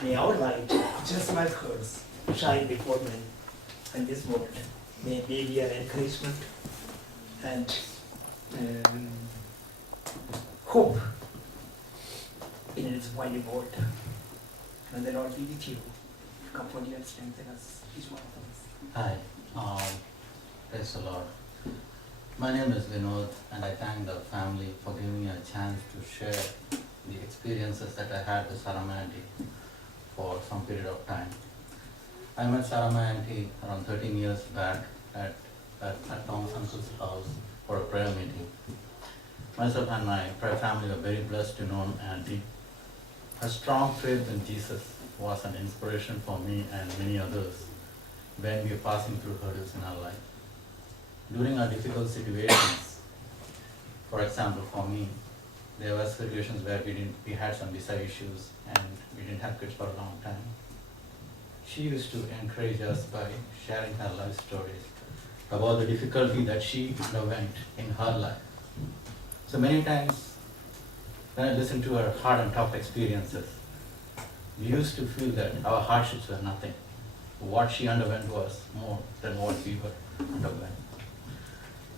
May our light, just like hers, shine before men in this world. May it be an encouragement and hope in a disappointing world. And the Lord be with you, comfort you and strengthen us, each one of us. Hi, praise the Lord. My name is Vinod, and I thank the family for giving me a chance to share the experiences that I had with Sarama Aunty for some period of time. I met Sarama Aunty around 13 years back at Tom's uncle's house for a prayer meeting. Myself and my prayer family were very blessed to know Aunty. Her strong faith in Jesus was an inspiration for me and many others when we were passing through hurdles in our life. During our difficult situations, for example, for me, there were situations where we had some visa issues and we didn't have kids for a long time. she used to encourage us by sharing her life stories about the difficulty that she underwent in her life. So many times when I listened to her hard and tough experiences, we used to feel that our hardships were nothing. What she underwent was more than what we were underwent.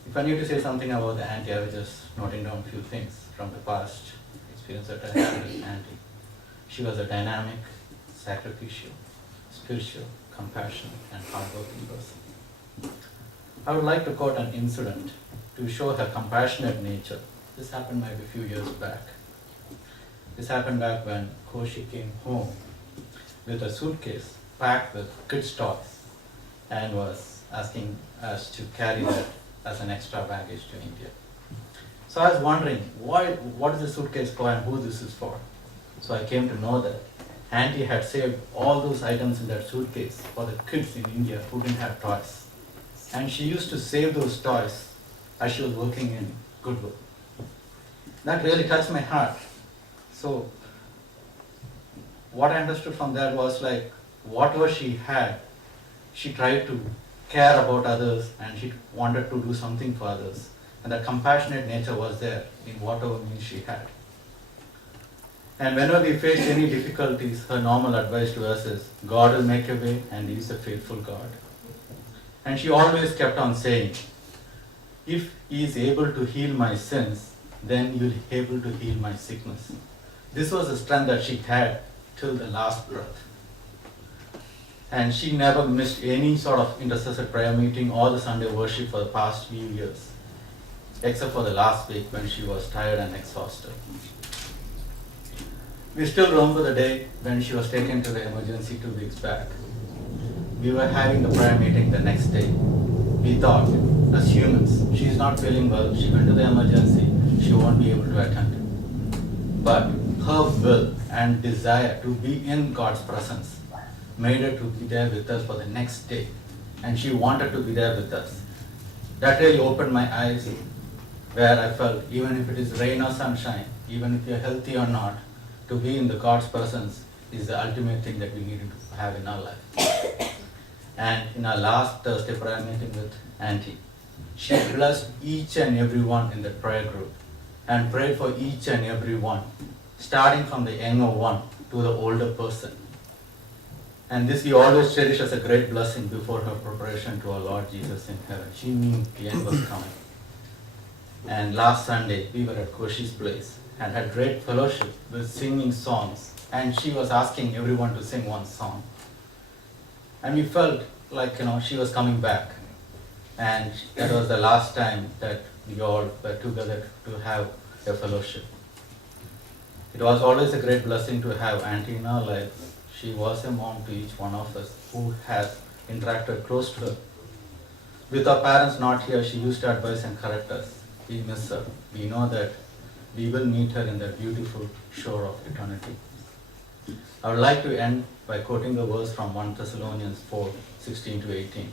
If I need to say something about the auntie, I was just noting down a few things from the past experience that I had with auntie. She was a dynamic, sacrificial, spiritual, compassionate, and hardworking person. I would like to quote an incident to show her compassionate nature. This happened maybe a few years back. This happened back when Koshi came home with a suitcase packed with kids' toys and was asking us to carry that as an extra baggage to India. So I was wondering, what is the suitcase for and who this is for? So I came to know that Auntie had saved all those items in that suitcase for the kids in India who didn't have toys. And she used to save those toys as she was working in Goodwill. That really touched my heart. So what I understood from that was like, whatever she had, she tried to care about others and she wanted to do something for others. And that compassionate nature was there in whatever means she had. And whenever we face any difficulties, her normal advice to us is, God will make a way and He is a faithful God. And she always kept on saying, if He is able to heal my sins, then He will be able to heal my sickness. This was the strength that she had till the last breath. And she never missed any sort of intercessor prayer meeting or the Sunday worship for the past few years, except for the last week when she was tired and exhausted. We still remember the day when she was taken to the emergency 2 weeks back. We were having the prayer meeting the next day. We thought, as humans, she is not feeling well, she went to the emergency, she won't be able to attend. But her will and desire to be in God's presence made her to be there with us for the next day. And she wanted to be there with us. That really opened my eyes, where I felt even if it is rain or sunshine, even if you're healthy or not, to be in the God's presence is the ultimate thing that we need to have in our life. And in our last Thursday prayer meeting with Auntie, she blessed each and every one in the prayer group and prayed for each and every one, starting from the younger one to the older person. And this we always cherish as a great blessing before her preparation to our Lord Jesus in heaven. She knew the end was coming. And last Sunday, we were at Koshi's place and had great fellowship with singing songs. And she was asking everyone to sing one song. And we felt like, she was coming back. And that was the last time that we all were together to have a fellowship. It was always a great blessing to have Auntie in our life. She was a mom to each one of us who has interacted close to her. With our parents not here, she used to advise and correct us. We miss her. We know that we will meet her in the beautiful shore of eternity. I would like to end by quoting the verse from 1 Thessalonians 4:16-18.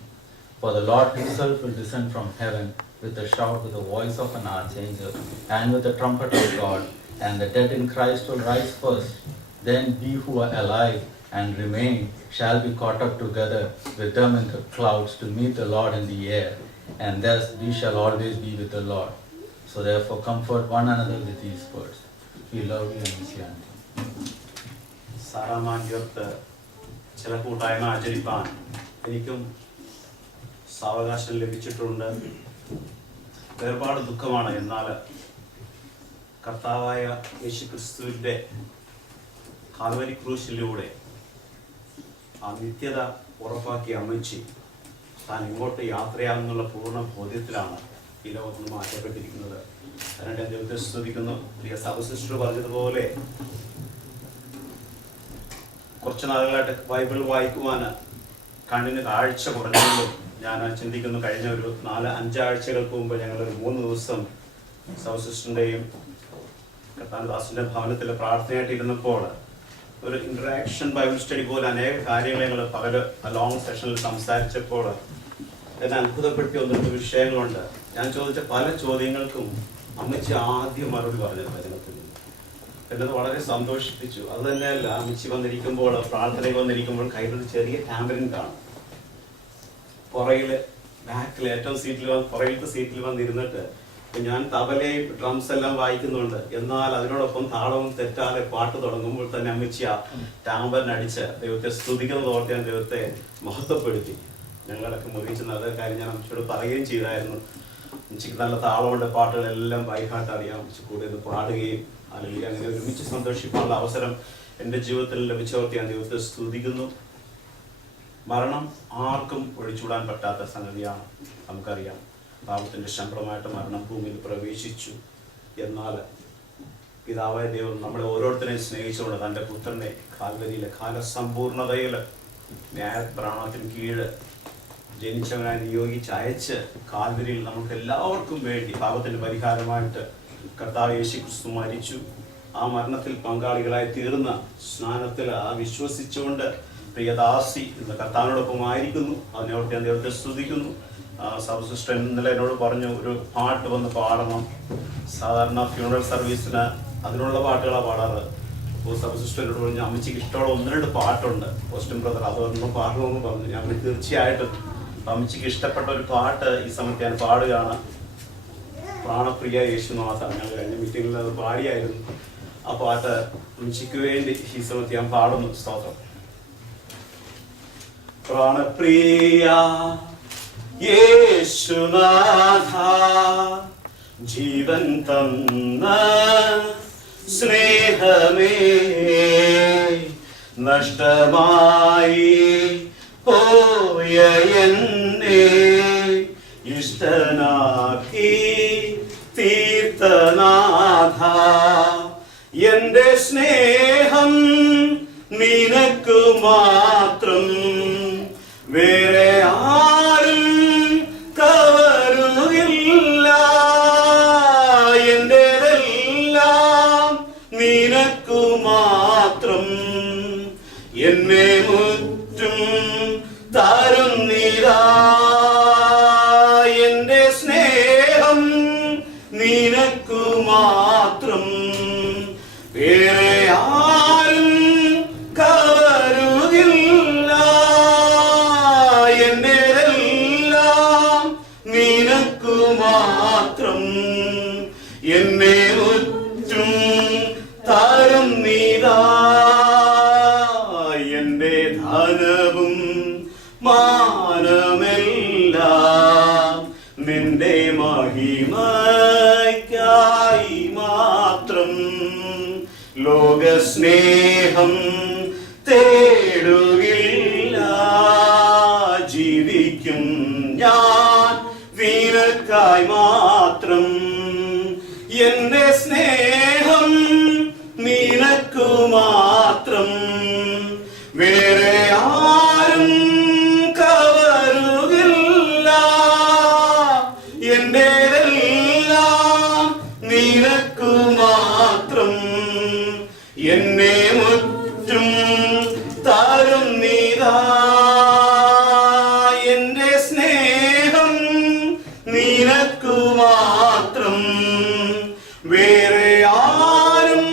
For the Lord Himself will descend from heaven with a shout, with the voice of an archangel, and with the trumpet of God, and the dead in Christ will rise first. Then we who are alive and remain shall be caught up together with them in the clouds to meet the Lord in the air, and thus we shall always be with the Lord. So therefore comfort one another with these words. We love you and miss you, Auntie. സാറാമാൻഡ്യത്ത് ചില കൂട്ടായ്മ ആചരിപ്പാൻ എനിക്കും സാവകാശം ലഭിച്ചിട്ടുണ്ട്. വേർപാട് ദുഃഖമാണ്. എന്നാൽ കർത്താവായ യേശുക്രിസ്തുവിൻ്റെ കാൽവരി ക്രൂശിലൂടെ ആ നിത്യത ഉറപ്പാക്കിയ അമ്മച്ചി താൻ ഇങ്ങോട്ട് യാത്രയാകുന്നുള്ള പൂർണ്ണ ബോധ്യത്തിലാണ് ഈ ലോകത്ത് നിന്ന് മാറ്റപ്പെട്ടിരിക്കുന്നത്. അതിനെ ദൈവത്തെ സ്തുതിക്കുന്നു. പ്രിയ സഹസിസ്റ്റർ പറഞ്ഞതുപോലെ കുറച്ച് നാളുകളായിട്ട് ബൈബിൾ വായിക്കുവാൻ കണ്ണിന് കാഴ്ച കുറഞ്ഞുകൊണ്ടും ഞാൻ ചിന്തിക്കുന്നു, കഴിഞ്ഞ ഒരു 4-5 ആഴ്ചകൾക്ക് മുമ്പ് ഞങ്ങളൊരു 3 ദിവസം സഹസിസ്റ്ററിൻ്റെയും കർത്താനദാസിൻ്റെ ഭവനത്തിൽ പ്രാർത്ഥനയായിട്ട് ഇരുന്നപ്പോൾ ഒരു ഇൻട്രാക്ഷൻ ബൈബിൾ സ്റ്റഡി പോലെ അനേക കാര്യങ്ങൾ ഞങ്ങൾ പകല് ലോങ് സെഷനിൽ സംസാരിച്ചപ്പോൾ എന്നെ അത്ഭുതപ്പെടുത്തിയ 1-2 വിഷയങ്ങളുണ്ട്. ഞാൻ ചോദിച്ച പല ചോദ്യങ്ങൾക്കും അമ്മച്ചി ആദ്യം മറുപടി പറഞ്ഞത് വചനത്തിൽ നിന്ന്. എന്നത് വളരെ സന്തോഷിപ്പിച്ചു. അത് തന്നെയല്ല, അമ്മച്ചി വന്നിരിക്കുമ്പോൾ, പ്രാർത്ഥനയ്ക്ക് വന്നിരിക്കുമ്പോൾ കയ്യിലൊരു ചെറിയ ടാമ്പറിൻ കാണും. പുറകില് ബാക്കിൽ ഏറ്റവും പുറകിലത്തെ സീറ്റിൽ വന്നിരുന്നിട്ട് ഞാൻ തബലയും ഡ്രംസ് എല്ലാം വായിക്കുന്നുണ്ട്. എന്നാൽ അതിനോടൊപ്പം താളവും തെറ്റാതെ പാട്ട് തുടങ്ങുമ്പോൾ തന്നെ അമ്മച്ചി ആ ടാമ്പറിനടിച്ച് ദൈവത്തെ സ്തുതിക്കുന്നത് ഓർത്ത് ഞാൻ ദൈവത്തെ മഹത്വപ്പെടുത്തി. ഞങ്ങളൊക്കെ മുറിച്ചെന്ന് അതേ കാര്യം ഞാൻ അമ്മച്ചിയോട് പറയുകയും ചെയ്തായിരുന്നു. അമ്മച്ചിക്ക് നല്ല താളമുണ്ട്, പാട്ടുകളെല്ലാം ബൈഹാർട്ട് അറിയാം. അമ്മച്ചി കൂടെ ഇത് പാടുകയും അല്ലെങ്കിൽ അങ്ങനെ ഒരുമിച്ച് സന്തോഷിക്കാനുള്ള അവസരം എൻ്റെ ജീവിതത്തിൽ ലഭിച്ചവർക്ക് ഞാൻ ദൈവത്തെ സ്തുതിക്കുന്നു. മരണം ആർക്കും ഒഴിച്ചുവിടാൻ പറ്റാത്ത സംഗതിയാണ്. നമുക്കറിയാം, പാപത്തിൻ്റെ ശമ്പളമായിട്ട് മരണം ഭൂമിയിൽ പ്രവേശിച്ചു. എന്നാൽ പിതാവായ ദൈവം നമ്മളെ ഓരോരുത്തരെയും സ്നേഹിച്ചുകൊണ്ട് തൻ്റെ പുത്രനെ കാൽവരിയിലെ കാലസമ്പൂർണതയിൽ ന്യായപ്രാണത്തിന് കീഴ് ജനിച്ചവനായി നിയോഗിച്ച് അയച്ച് കാൽവരിയിൽ നമുക്ക് എല്ലാവർക്കും വേണ്ടി പാപത്തിൻ്റെ പരിഹാരമായിട്ട് കർത്താവ് യേശു ക്രിസ്തു മരിച്ചു. ആ മരണത്തിൽ പങ്കാളികളായി തീർന്ന സ്നാനത്തിൽ വിശ്വസിച്ചുകൊണ്ട് പ്രിയദാസി ഇന്ന് കർത്താവിനോടൊപ്പം ആയിരിക്കുന്നു. അതിനോട് ഞാൻ ദൈവത്തെ സ്തുതിക്കുന്നു. സബ് സിസ്റ്റർ ഇന്നലെ എന്നോട് പറഞ്ഞു, ഒരു പാട്ട് വന്ന് പാടണം. സാധാരണ ഫ്യൂണറൽ സർവീസിന് അതിനുള്ള പാട്ടുകളാണ് പാടാറ്. അപ്പോൾ സബ് സിസ്റ്റർ എന്നോട് പറഞ്ഞു, അമ്മച്ചിക്ക് ഇഷ്ടമുള്ള 1-2 പാട്ടുണ്ട് പോസ്റ്റും ബ്രദർ, അതൊന്നും പാടണമെന്ന് പറഞ്ഞു. ഞാൻ തീർച്ചയായിട്ടും അമ്മച്ചിക്ക് ഇഷ്ടപ്പെട്ട ഒരു പാട്ട് ഈ സമയത്ത് ഞാൻ പാടുകയാണ്. പ്രാണപ്രിയ യേശുനാഥ. ഞങ്ങൾ കഴിഞ്ഞ മീറ്റിങ്ങിൽ അത് പാടിയായിരുന്നു. ആ പാട്ട് അമ്മച്ചിക്ക് വേണ്ടി ഈ സമയത്ത് ഞാൻ പാടുന്നു. സ്തോത്രം. പ്രാണപ്രിയ യേശുനാഥ, ജീവൻ തന്ന സ്നേഹമേ, നഷ്ടമായി പോയ എന്നെ ഇഷ്ടനാക്കി തീർത്തനാഥ, എന്റെ സ്നേഹം നിനക്കു മാത്രം, വേറെ ആരും കവരുകില്ല. എന്റേതെല്ലാം നിനക്കു മാത്രം, എന്നെ മുറ്റും തരുന്നിതാ. എന്റെ സ്നേഹം നിനക്കു മാത്രം, വേറെ ആരും കവരുകില്ല. എന്റേതെല്ലാം നിനക്കു മാത്രം, എന്നെ മുറ്റും തരുന്നിതാ. എന്റെ ധനവും മാനമെല്ലാം നിന്റെ മഹിമയ്ക്കായി മാത്രം, ലോകസ്നേഹം തേടുകില്ല. ജീവിക്കും ഞാൻ നിനക്കായി മാത്രം, എന്റെ സ്നേഹം നിനക്കു മാത്രം, വേറെ ആരും കവരുകില്ല. എന്റേതെല്ലാം നിനക്കു മാത്രം, എന്നെ മുറ്റും തരുന്നിതാ. എന്റെ സ്നേഹം നിനക്കു മാത്രം, വേറെ ആരും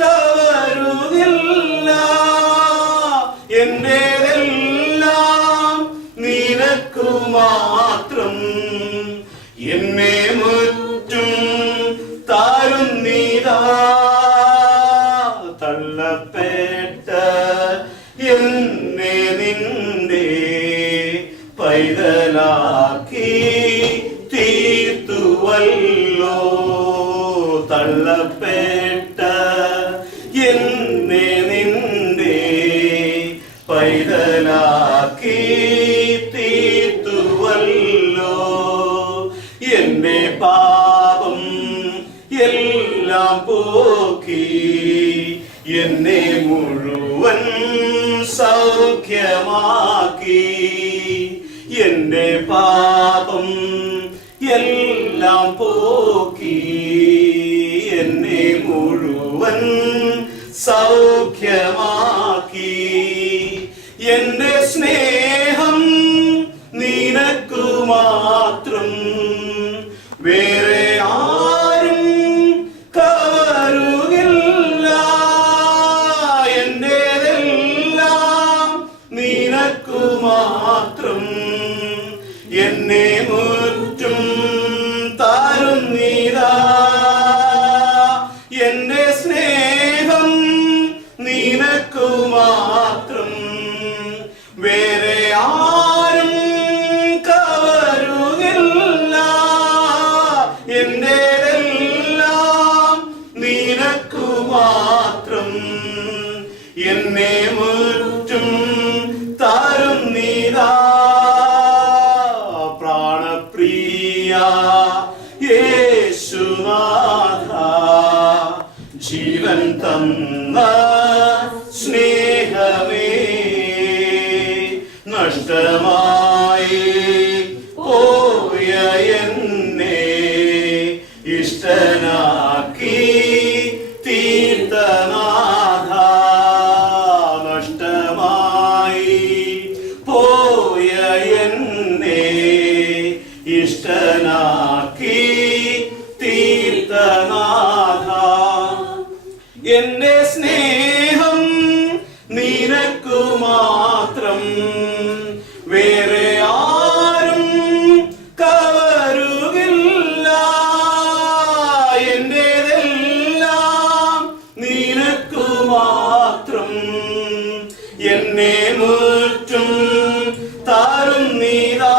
കവരുകില്ല. എന്റേതെല്ലാം നിനക്കു മാത്രം, എന്നെ മുറ്റും തരുന്നിതാ. തള്ളപ്പെട്ട എന്നെ നിന്റെ പൈതലാക്കി തീർത്തുവല്ലോ. തള്ളപ്പെട്ട എന്നെ നിന്റെ പൈതലാക്കി തീർത്തുവല്ലോ. എന്റെ പാപം എല്ലാം പോക്കി എന്നെ മുഴുവൻ സൗഖ്യമാക്കി. എന്റെ പാപം എല്ലാം പോക്കി എന്നെ മുഴുവൻ സൗഖ്യമാക്കി. എന്റെ സ്നേഹം നിനക്കു മാത്രം, വേറെ ആരും കവരുകില്ല. നിനക്കു മാത്രം, വേറെ ആരും കവരുകില്ല. എന്റേതെല്ലാം നിനക്കു മാത്രം, എന്നെ മുറ്റും തരും നീതാ. പ്രാണപ്രിയ യേശുനാഥ, ജീവൻ തന്ന സ്നേഹമേ, നഷ്ടമായി പോയ എന്നെ ഇഷ്ടനാക്കി തീർത്തനാഥ. നഷ്ടമായി പോയ എന്നെ ഇഷ്ടനാക്കി തീർത്തനാഥ. എന്റെ സ്നേഹം നിനക്കു മാത്രം, വേറെ ആരും കവരുകില്ല. എന്റേതെല്ലാം നിനക്കു മാത്രം, എന്നെ മുറ്റും തരും നീതാ.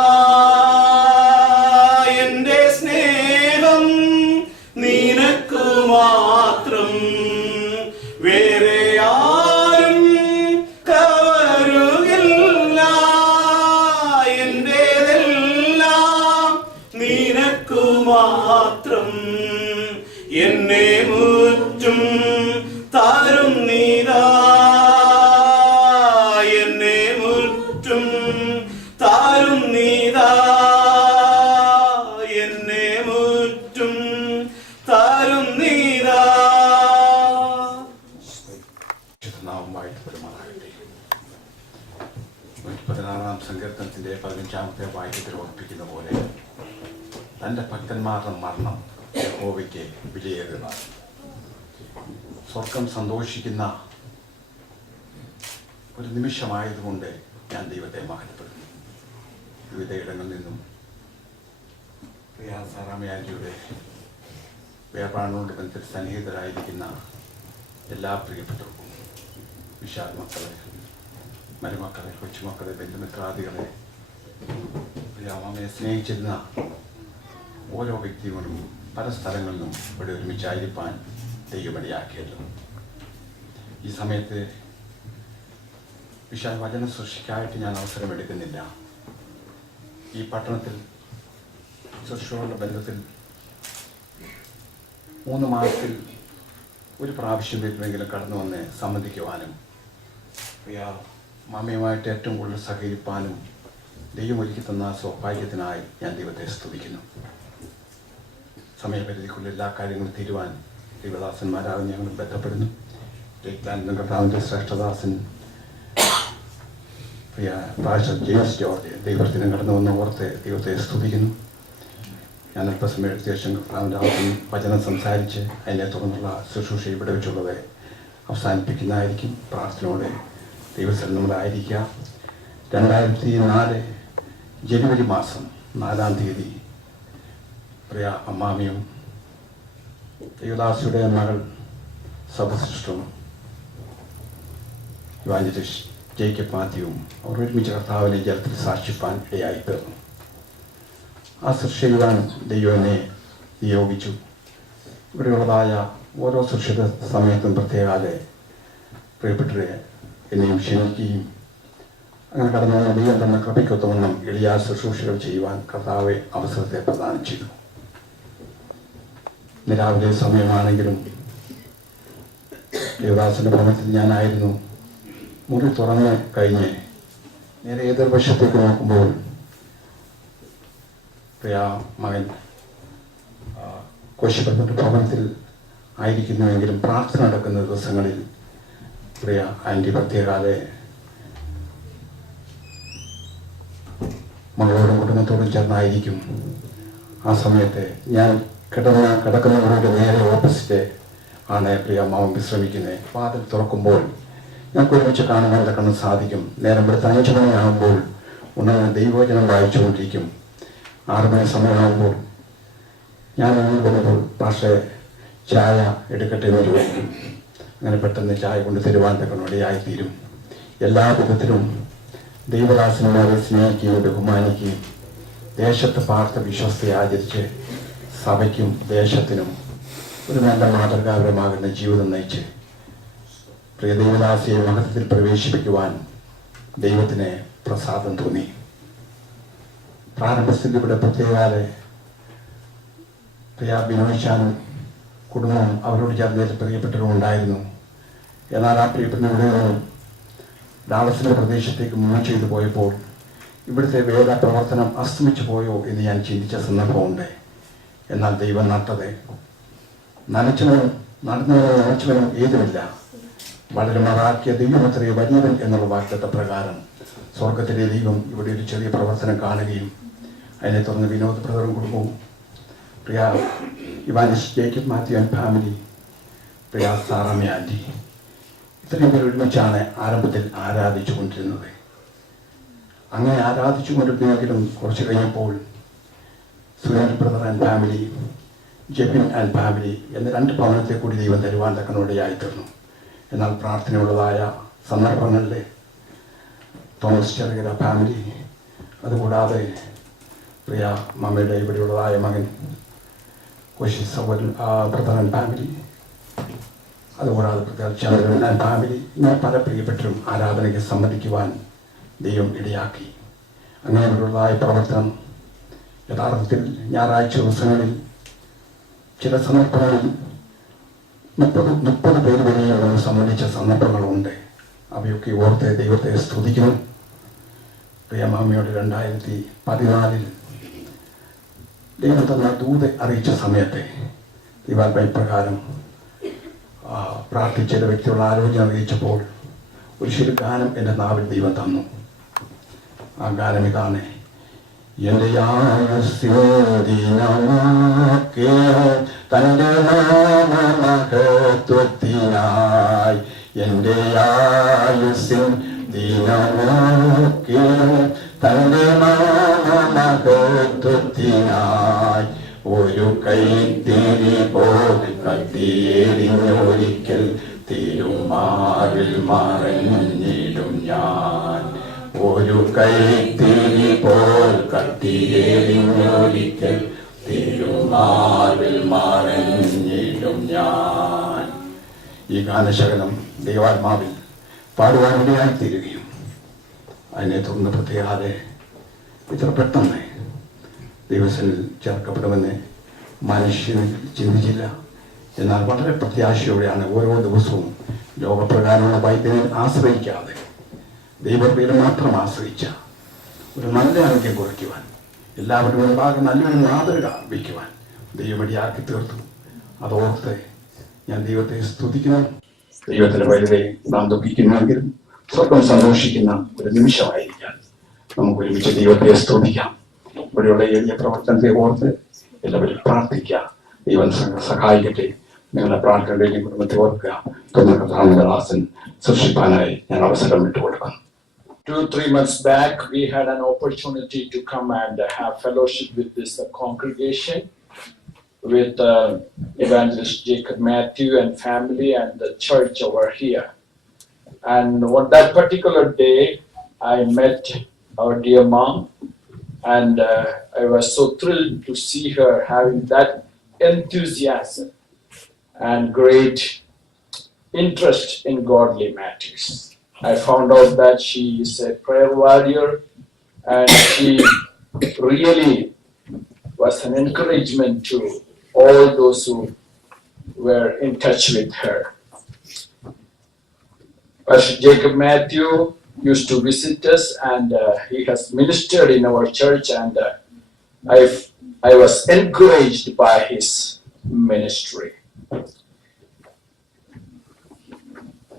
എന്റെ സ്നേഹം നിനക്കു മാത്രം, വേറെ ആരും കവരുകില്ല. എന്റേതെല്ലാം നിനക്കു മാത്രം, എന്നെ മുറ്റും തരും നീതാ. എന്നെ മുറ്റും തരും നീതാ. എന്നെ മുറ്റും തരും നീതാ. നാമം വാഴ്ത്തപ്പെടുമാറാകട്ടെ. 16-ാം സങ്കീർത്തനത്തിന്റെ 15-ാമത്തെ വാക്യത്തിൽ ഓർപ്പിക്കുന്ന പോലെ തൻ്റെ ഭക്തന്മാരുടെ മരണം യഹോവയ്ക്ക് വിലയേറിയതാണ്. സ്വർഗം സന്തോഷിക്കുന്ന ഒരു നിമിഷമായതുകൊണ്ട് ഞാൻ ദൈവത്തെ മഹത്വപ്പെടുന്നു. വിവിധ ഇടങ്ങളിൽ നിന്നും പ്രിയ സാറാമയാജിയുടെ വേർപാടിനോട് ബന്ധത്തിൽ സന്നിഹിതരായിരിക്കുന്ന എല്ലാ പ്രിയപ്പെട്ടവർക്കും, വിശാൽ മക്കളെ, മരുമക്കളെ, കൊച്ചുമക്കളെ, ബന്ധുമിത്രാദികളെ, പ്രിയാമ്മയെ സ്നേഹിച്ചിരുന്ന ഓരോ വ്യക്തികളും പല സ്ഥലങ്ങളിലും ഇവിടെ ഒരുമിച്ചായിരിക്കാൻ ദൈവമടിയാക്കിയല്ലോ. ഈ സമയത്ത് വിശാൽ വചന സൃഷ്ടിക്കായിട്ട് ഞാൻ അവസരമെടുക്കുന്നില്ല. ഈ പട്ടണത്തിൽ സൃഷ്ടിയോടുള്ള ബന്ധത്തിൽ 3 മാസത്തിൽ ഒരു പ്രാവശ്യം വീട്ടിലെങ്കിലും കടന്നു വന്ന് സംബന്ധിക്കുവാനും പ്രിയ മാമയുമായിട്ട് ഏറ്റവും കൂടുതൽ സഹകരിപ്പാനും ദൈവം ഒരുക്കി തന്ന സൗഭാഗ്യത്തിനായി ഞാൻ ദൈവത്തെ സ്തുതിക്കുന്നു. സമയപരിധിക്കുള്ള എല്ലാ കാര്യങ്ങളും തീരുവാൻ ദൈവദാസന്മാരാകും ഞങ്ങൾ ബന്ധപ്പെടുന്നു. ജയ്ലാനന്ദൻ കർത്താവിൻ്റെ ശ്രേഷ്ഠദാസൻ പ്രിയ പാസ്റ്റർ ജെയിംസ് ജോർജ് ദൈവത്തിനും കടന്നു വന്ന ഓർത്ത് ദൈവത്തെ സ്തുതിക്കുന്നു. ഞാൻ അല്പസമയത്തിന് ശേഷം കർത്താവിൻ്റെ ആവശ്യം വചനം സംസാരിച്ച് അതിനെ തുടർന്നുള്ള ശുശ്രൂഷ ഇവിടെ വെച്ചുള്ളത് അവസാനിപ്പിക്കുന്നതായിരിക്കും. പ്രാർത്ഥനയോടെ ദൈവസന്നിധിയിലായിരിക്കുക. 2004 ജനുവരി മാസം 4-ാം തീയതി പ്രിയ അമ്മാമിയും ദേവദാസിയുടെ മകൾ സബസിസ്റ്ററും ഇവാഞ്ചലിസ്റ്റ് ജേക്കബ് മാത്യുവും അവർ ഒരുമിച്ച് കർത്താവിനെ ജലത്തിൽ സാക്ഷിപ്പാൻ ഇടയായി തീർന്നു. ആ സൃഷ്ടി ചെയ്യുവാൻ ദൈവം എന്നെ നിയോഗിച്ചു. ഇവിടെയുള്ളതായ ഓരോ സൃഷ്ടിത സമയത്തും പ്രത്യേകാലെ പ്രിയപ്പെട്ടവരെ എന്നെയും ക്ഷണിക്കുകയും അങ്ങനെ കടന്നു വന്ന ദൈവം തന്ന കൃപയ്ക്കൊത്തവണ്ണം എളിയ ശുശ്രൂഷകൾ ചെയ്യുവാൻ കർത്താവെ അവസരത്തെ പ്രദാനം ചെയ്തു. ഇന്ന് രാവിലെ സമയമാണെങ്കിലും ദേവദാസന്റെ ഭവനത്തിൽ ഞാനായിരുന്നു. മുറി തുറന്ന് കഴിഞ്ഞ് നേരെ എതിർവശത്തേക്ക് നോക്കുമ്പോൾ പ്രിയ മകൻ കോശിപ്പന്റെ ഭവനത്തിൽ ആയിരിക്കുന്നുവെങ്കിലും പ്രാർത്ഥന നടക്കുന്ന ദിവസങ്ങളിൽ പ്രിയ ആൻറ്റി പ്രത്യേകാലെ മകളോടും കുടുംബത്തോടും ചേർന്നായിരിക്കും. ആ സമയത്ത് ഞാൻ കിടക്കുന്നവരുടെ നേരെ ഓപ്പോസിറ്റ് ആണ് പ്രിയ അമ്മാവൻ വിശ്രമിക്കുന്നത്. വാതിൽ തുറക്കുമ്പോൾ ഞങ്ങൾക്ക് ഒരുമിച്ച് കാണുവാൻ കണ്ണ് സാധിക്കും. നേരം വെളുത്ത് 5 മണിയാകുമ്പോൾ ഉണർന്ന് ദൈവവചനം വായിച്ചുകൊണ്ടിരിക്കും. 6 മണി സമയമാകുമ്പോൾ ഞാൻ വരുമ്പോൾ പക്ഷേ ചായ എടുക്കട്ടെ എന്ന് ചോദിക്കും. അങ്ങനെ പെട്ടെന്ന് ചായ കൊണ്ട് തരുവാൻ തക്കനോടെയായിത്തീരും. എല്ലാ വിധത്തിലും ദൈവദാസനോട് സ്നേഹിക്കുകയും ബഹുമാനിക്കുകയും ദേശത്ത് പാർത്ത വിശ്വസ്തയെ ആചരിച്ച് സഭയ്ക്കും ദേശത്തിനും ഒരു നല്ല മാതൃകാപരമാകുന്ന ജീവിതം നയിച്ച് പ്രിയ ദൈവദാസിയെ മഹത്വത്തിൽ പ്രവേശിപ്പിക്കുവാൻ ദൈവത്തിന് പ്രസാദം തോന്നി. പ്രാരംഭത്തിൽ ഇവിടെ പ്രത്യേകാലെ പ്രിയ ബിനോയ്ശാനും കുടുംബവും അവരോട് ചേർന്ന് പ്രിയപ്പെട്ടവരും ഉണ്ടായിരുന്നു. എന്നാൽ ആ പ്രിയപ്പെട്ടവരുടെ ഡാളസിൻ്റെ പ്രദേശത്തേക്ക് മൂവ് ചെയ്തു പോയപ്പോൾ ഇവിടുത്തെ വേദ പ്രവർത്തനം അസ്തമിച്ചു പോയോ എന്ന് ഞാൻ ചിന്തിച്ച സന്ദർഭമുണ്ട്. എന്നാൽ ദൈവം നട്ടത് നനച്ചവനും നടന്നവനും നനച്ചവനും ഏതുമില്ല, വളരെ മറാക്കിയ ദൈവമത്രേ വലിയവൻ എന്നുള്ള വാക്യത്തെ പ്രകാരം സ്വർഗത്തിലെ ദൈവം ഇവിടെ ഒരു ചെറിയ പ്രവർത്തനം കാണുകയും അതിനെ തുടർന്ന് വിനോദ് ബ്രദറും കുടുംബവും പ്രിയ evangelist Jacob Mathew and family, പ്രിയ സാറാമ്മ ആൻറ്റി, ഇത്രയും പേർ ഒരുമിച്ചാണ് ആരംഭത്തിൽ ആരാധിച്ചു കൊണ്ടിരുന്നത്. അങ്ങനെ ആരാധിച്ചു കൊണ്ടിരുന്നെങ്കിലും കുറച്ച് കഴിഞ്ഞപ്പോൾ Suresh brother and family, Jebin and family എന്ന 2 ഭവനത്തെ കൂടി ദൈവം തരുവാൻ തക്കനോടെയായിത്തീർന്നു. എന്നാൽ പ്രാർത്ഥനയുള്ളതായ സന്ദർഭങ്ങളിൽ തോമസ് ചെറുകിട ഫാമിലി, അതുകൂടാതെ പ്രിയ മമ്മയുടെ ഇവിടെയുള്ളതായ മകൻ കോശി സഹോദരൻ ബ്രദർ ആൻഡ് ഫാമിലി, അതുകൂടാതെ ചന്ദ്രൻ ആൻഡ് ഫാമിലി, ഇങ്ങനെ പല പ്രിയപ്പെട്ടവരും ആരാധനയ്ക്ക് സംബന്ധിക്കുവാൻ ദൈവം ഇടയാക്കി. അങ്ങനെയുള്ളതായ പ്രവർത്തനം യഥാർത്ഥത്തിൽ ഞായറാഴ്ച ദിവസങ്ങളിൽ ചില സന്ദർഭങ്ങളിൽ 30 പേര് വരെയും സംബന്ധിച്ച സന്ദർഭങ്ങളുണ്ട്. അവയൊക്കെ ഓർത്ത് ദൈവത്തെ സ്തുതിക്കുന്നു. പ്രിയമാമയോട് 2014 ദൈവം തന്ന ദൂത് അറിയിച്ച സമയത്തെ ദൈവാത്മ പ്രകാരം പ്രാർത്ഥിച്ച വ്യക്തിയുള്ള ആലോചന അറിയിച്ചപ്പോൾ ഒരു ശരി ഗാനം എൻ്റെ നാവിൽ ദൈവം തന്നു. ആ ഗാനം ഇതാണ്: എൻ്റെ തൻ്റെ നാമമഹത്വത്തിനായി, എൻ്റെ ആയുസ്സിൻ ദിനമൊക്കെ തൻ്റെ നാമമഹത്വത്തിനായി, ഒരു കൈത്തിരി പോൽ കത്തിയെരിഞ്ഞൊരിക്കൽ തിരുമാറിൽ മറഞ്ഞിടും ഞാൻ. ഒരു കൈത്തിരി പോൽ കത്തിയെരിഞ്ഞൊരിക്കൽ തിരുമാറിൽ മറഞ്ഞിടും ഞാൻ. ഈ ഗാനശകലം ദൈവാത്മാവിൽ പാടുവാനിടയായി തീരുകയും അതിനെ തുടർന്ന് പ്രത്യേകാതെ ഇത്ര പെട്ടെന്ന് ദൈവസനിൽ ചേർക്കപ്പെടുമെന്ന് മനുഷ്യന് ചിന്തിച്ചില്ല. എന്നാൽ വളരെ പ്രത്യാശയോടെയാണ് ഓരോ ദിവസവും ലോകപ്രകാരമുള്ള വൈദ്യനെ ആശ്രയിക്കാതെ ദൈവത്തിൽ മാത്രം ആശ്രയിച്ച ഒരു നല്ല ആരോഗ്യം കുറയ്ക്കുവാൻ, എല്ലാവരും മുൻപാകെ നല്ലൊരു മാതൃക വയ്ക്കുവാൻ ദൈവമടിയാക്കി തീർത്തു. അതോർത്ത് ഞാൻ ദൈവത്തെ സ്തുതിക്കുന്നു. ദൈവത്തിന്റെ വലുതെ നാം ദുഃഖിക്കുന്നുവെങ്കിലും സ്വർഗം സന്തോഷിക്കുന്ന ഒരു നിമിഷമായിരിക്കാൻ നമുക്ക് ഒരുമിച്ച് ദൈവത്തെ സ്തുതിക്കാം. ഇവിടെയുള്ള എളിയ പ്രവർത്തനത്തെ ഓർത്ത് എല്ലാവരും പ്രാർത്ഥിക്കുക. ദൈവം സഹായിക്കട്ടെ. നിങ്ങളുടെ പ്രാർത്ഥനയുടെ കുടുംബത്തെ ഓർക്കുക. ദാസൻ സൃഷ്ടിപ്പാനായി ഞാൻ അവസരം വിട്ടുകൊടുക്കുന്നു. 2-3 months back, we had an opportunity to come and have fellowship with this congregation, with Evangelist Jacob Matthew and family and the church over here. And on that particular day, I met our dear mom, and I was so thrilled to see her having that enthusiasm and great interest in godly matters. I found out that she is a prayer warrior, and she really was an encouragement to all those who were in touch with her. Pastor Jacob Matthew used to visit us, and he has ministered in our church, and I was encouraged by his ministry.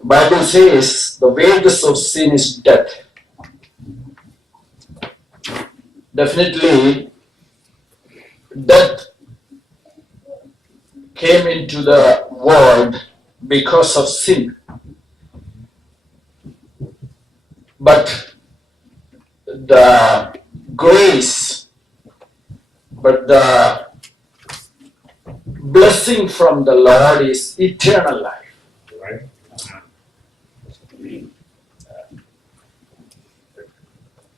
Bible says the wages of sin is death. Definitely, death came into the world because of sin. But the grace, the blessing from the Lord is eternal life. Right?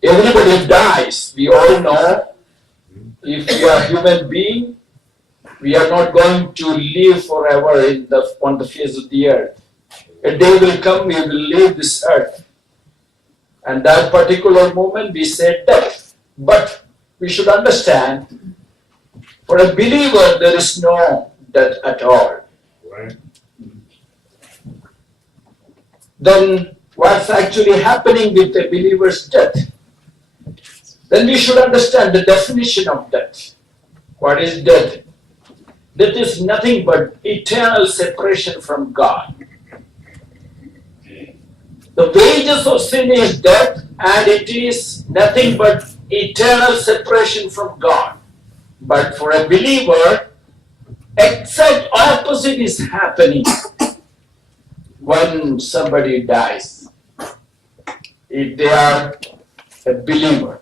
Everybody dies. We all know if we are human being, we are not going to live forever on the face of the earth. A day will come, we will leave this earth. And that particular moment we say death. But we should understand, for a believer there is no death at all. Right? Then what's actually happening with a believer's death? Then we should understand the definition of death. What is death? Death is nothing but eternal separation from God. The wages of sin is death, and it is nothing but eternal separation from God. But for a believer, exact opposite is happening when somebody dies. If they are a believer.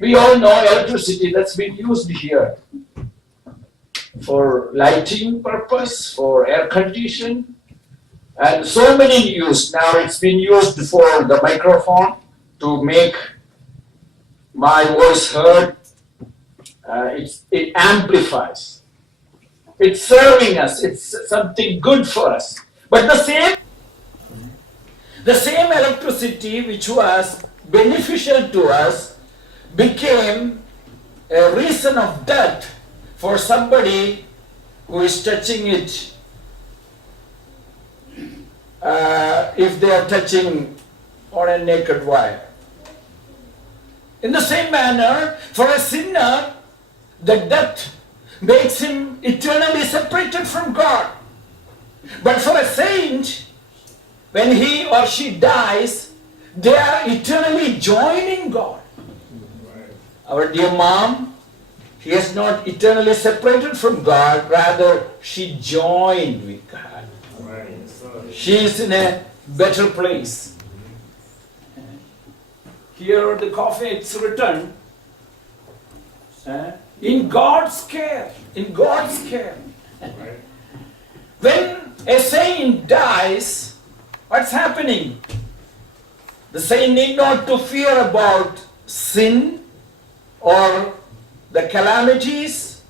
We all know electricity that's been used here for lighting purpose, for air condition, and so many use. Now it's been used for the microphone to make my voice heard. It amplifies. It's serving us. It's something good for us. But the same electricity which was beneficial to us became a reason of death for somebody who is touching it if they are touching on a naked wire. In the same manner, for a sinner, the death makes him eternally separated from God. But for a saint, when he or she dies, they are eternally joining God. Our dear mom, she is not eternally separated from God, rather she joined with God. She is in a better place. Here the coffee, it's written, in God's care, in God's care. When a saint dies, what's happening? The saint need not to fear about sin, or the calamities,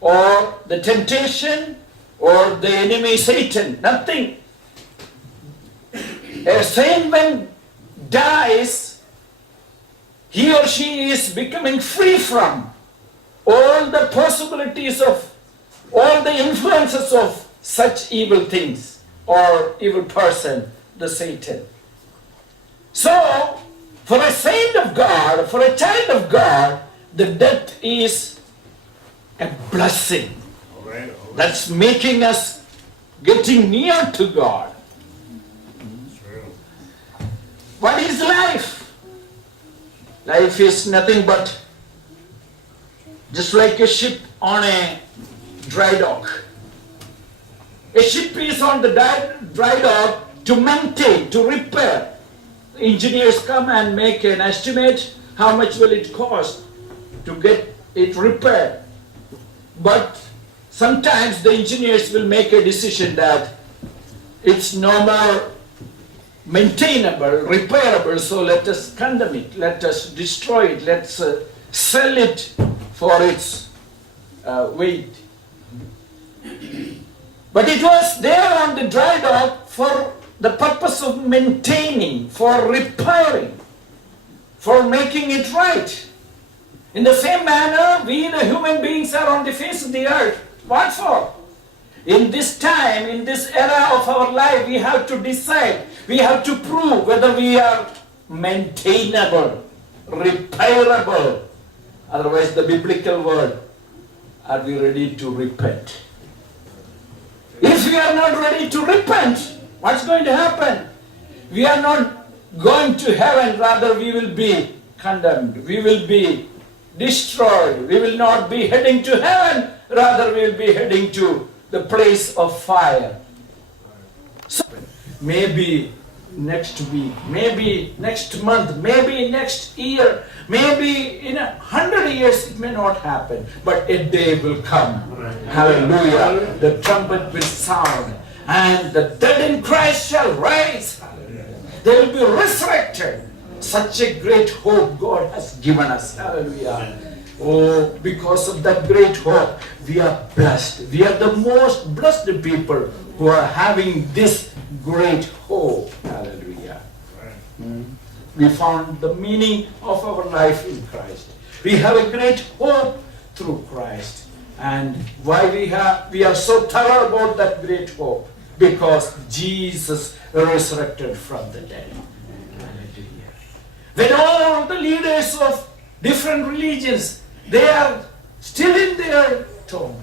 or the temptation, or the enemy Satan. Nothing. A saint when dies, he or she is becoming free from all the possibilities of, all the influences of such evil things, or evil person, the Satan. So, for a saint of God, for a child of God, the death is a blessing. That's making us getting near to God. What is life? Life is nothing but just like a ship on a dry dock. A ship is on the dry dock to maintain, to repair. Engineers come and make an estimate how much will it cost to get it repaired. But sometimes the engineers will make a decision that it's no more maintainable, repairable, so let us condemn it, let us destroy it, let's sell it for its weight. But it was there on the dry dock for the purpose of maintaining, for repairing, for making it right. In the same manner, we the human beings are on the face of the earth. What for? In this time, in this era of our life, we have to decide, we have to prove whether we are maintainable, repairable. Otherwise, the biblical word, are we ready to repent? If we are not ready to repent, what's going to happen? We are not going to heaven, rather we will be condemned. We will be destroyed. We will not be heading to heaven, rather we will be heading to the place of fire. So maybe next week, maybe next month, maybe next year, maybe in 100 years it may not happen, but a day will come. Hallelujah. The trumpet will sound and the dead in Christ shall rise. They will be resurrected. Such a great hope God has given us. Hallelujah. Oh, because of that great hope, we are blessed. We are the most blessed people who are having this great hope. Hallelujah. We found the meaning of our life in Christ. We have a great hope through Christ. And why we are so thorough about that great hope? Because Jesus resurrected from the dead. Hallelujah. When all the leaders of different religions, they are still in their tomb.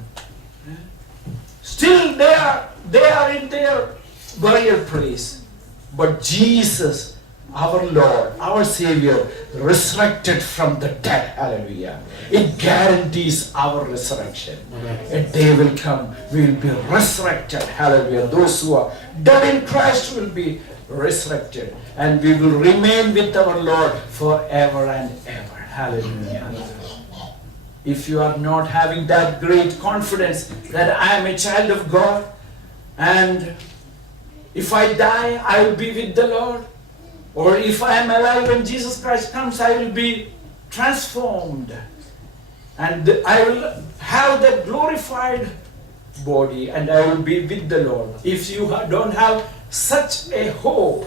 Still they are in their burial place. But Jesus, our Lord, our Savior, resurrected from the dead. Hallelujah. It guarantees our resurrection. A day will come, we will be resurrected. Hallelujah. Those who are dead in Christ will be resurrected. And we will remain with our Lord forever and ever. Hallelujah. If you are not having that great confidence that I am a child of God, and if I die, I will be with the Lord, or if I am alive when Jesus Christ comes, I will be transformed, and I will have that glorified body, and I will be with the Lord. If you don't have such a hope,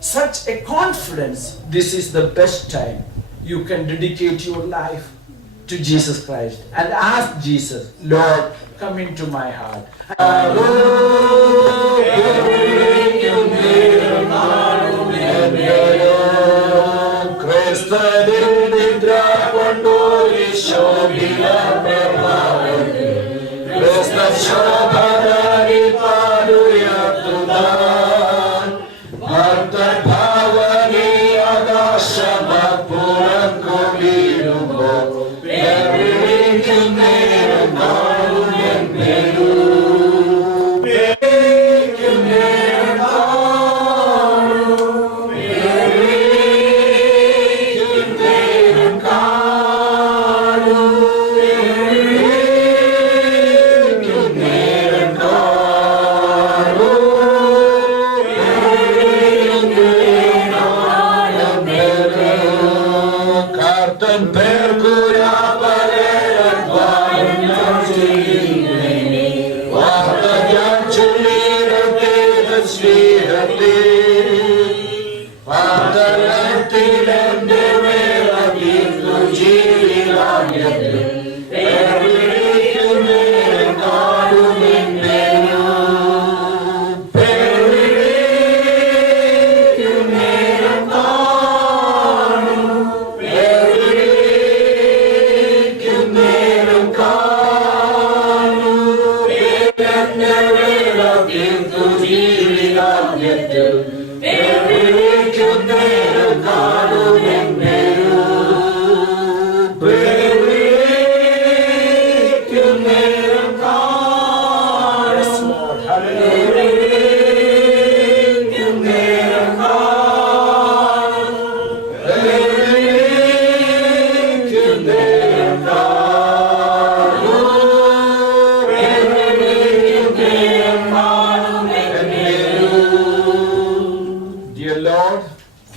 such a confidence, this is the best time you can dedicate your life to Jesus Christ and ask Jesus, Lord, come into my heart.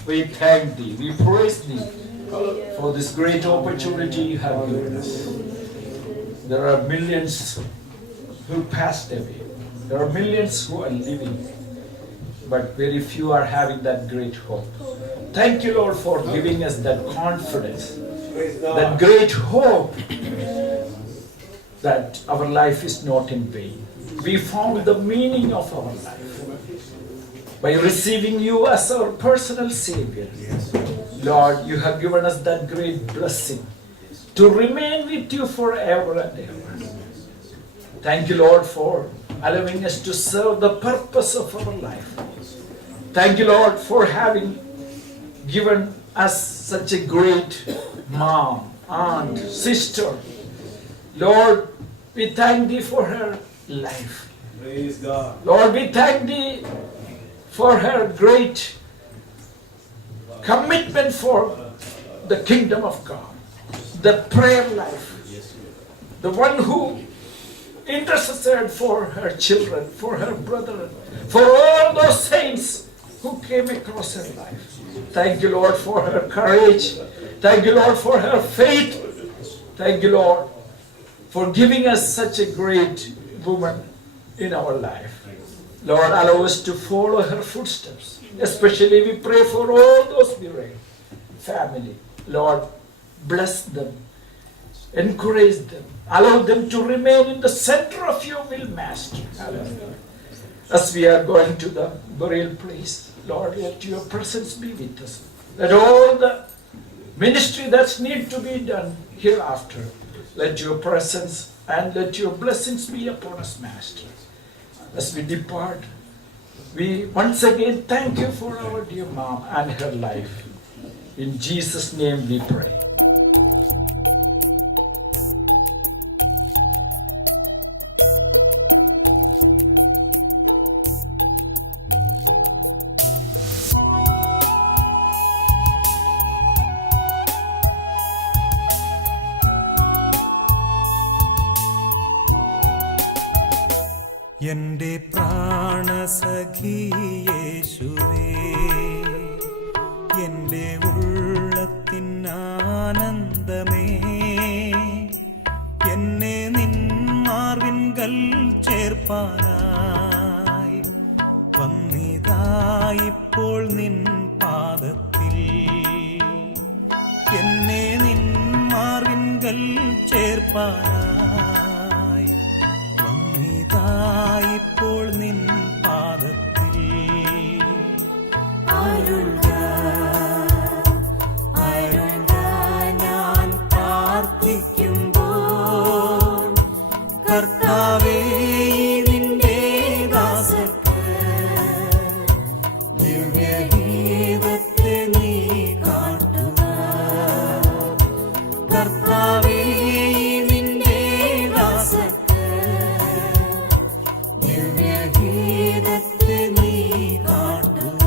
We thank Thee, we praise Thee for this great opportunity You have given us. There are millions who passed away. There are millions who are living, but very few are having that great hope. Thank You, Lord, for giving us that confidence, that great hope that our life is not in vain. We found the meaning of our life by receiving You as our personal Savior. Lord, You have given us that great blessing to remain with You forever and ever. Thank You, Lord, for allowing us to serve the purpose of our life. Thank You, Lord, for having given us such a great mom, aunt, sister. Lord, we thank Thee for her life. Praise God. Lord, we thank Thee for her great commitment for the kingdom of God, the prayer life, the one who interceded for her children, for her brother, for all those saints who came across her life. Thank you, Lord, for her courage. Thank you, Lord, for her faith. Thank you, Lord, for giving us such a great woman in our life. Lord, allow us to follow her footsteps. Especially we pray for all those bereaved family. Lord, bless them, encourage them, allow them to remain in the center of your will, Master. Hallelujah. As we are going to the burial place, Lord, let your presence be with us. Let all the ministry that's need to be done hereafter, let your presence and let your blessings be upon us, Master. As we depart, we once again thank you for our dear mom and her life. In Jesus' name we pray. എന്റെ പ്രാണസഖി യേശുവേ, എന്റെ ഉള്ളത്തിനാനന്ദമേ, എന്നെ നിൻ മാർവിൻകൽ ചേർപ്പാനായി വന്നിതായിപ്പോൾ നിൻ പാദത്തിൽ. എന്നെ നിൻ മാർവിൻകൽ ചേർപ്പാനായി വന്നിതായിപ്പോൾ നിൻ പാദത്തിൽ. അരുൾക അരുൾക ഞാൻ പ്രാർത്ഥിക്കുമ്പോൾ, കർത്താവേ നിന്റെ ദാസർക്ക് ദിവ്യഗീതത്തെ നീ കാട്ടുക. കർത്താവേ നിന്റെ ദാസർക്ക് ദിവ്യഗീതത്തെ നീ കാട്ടുക.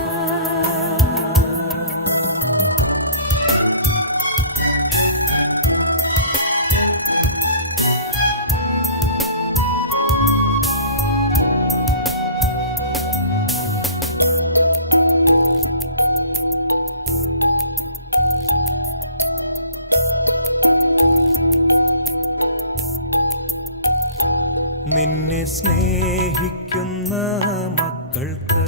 നിന്നെ സ്നേഹിക്കുന്ന മക്കൾക്ക്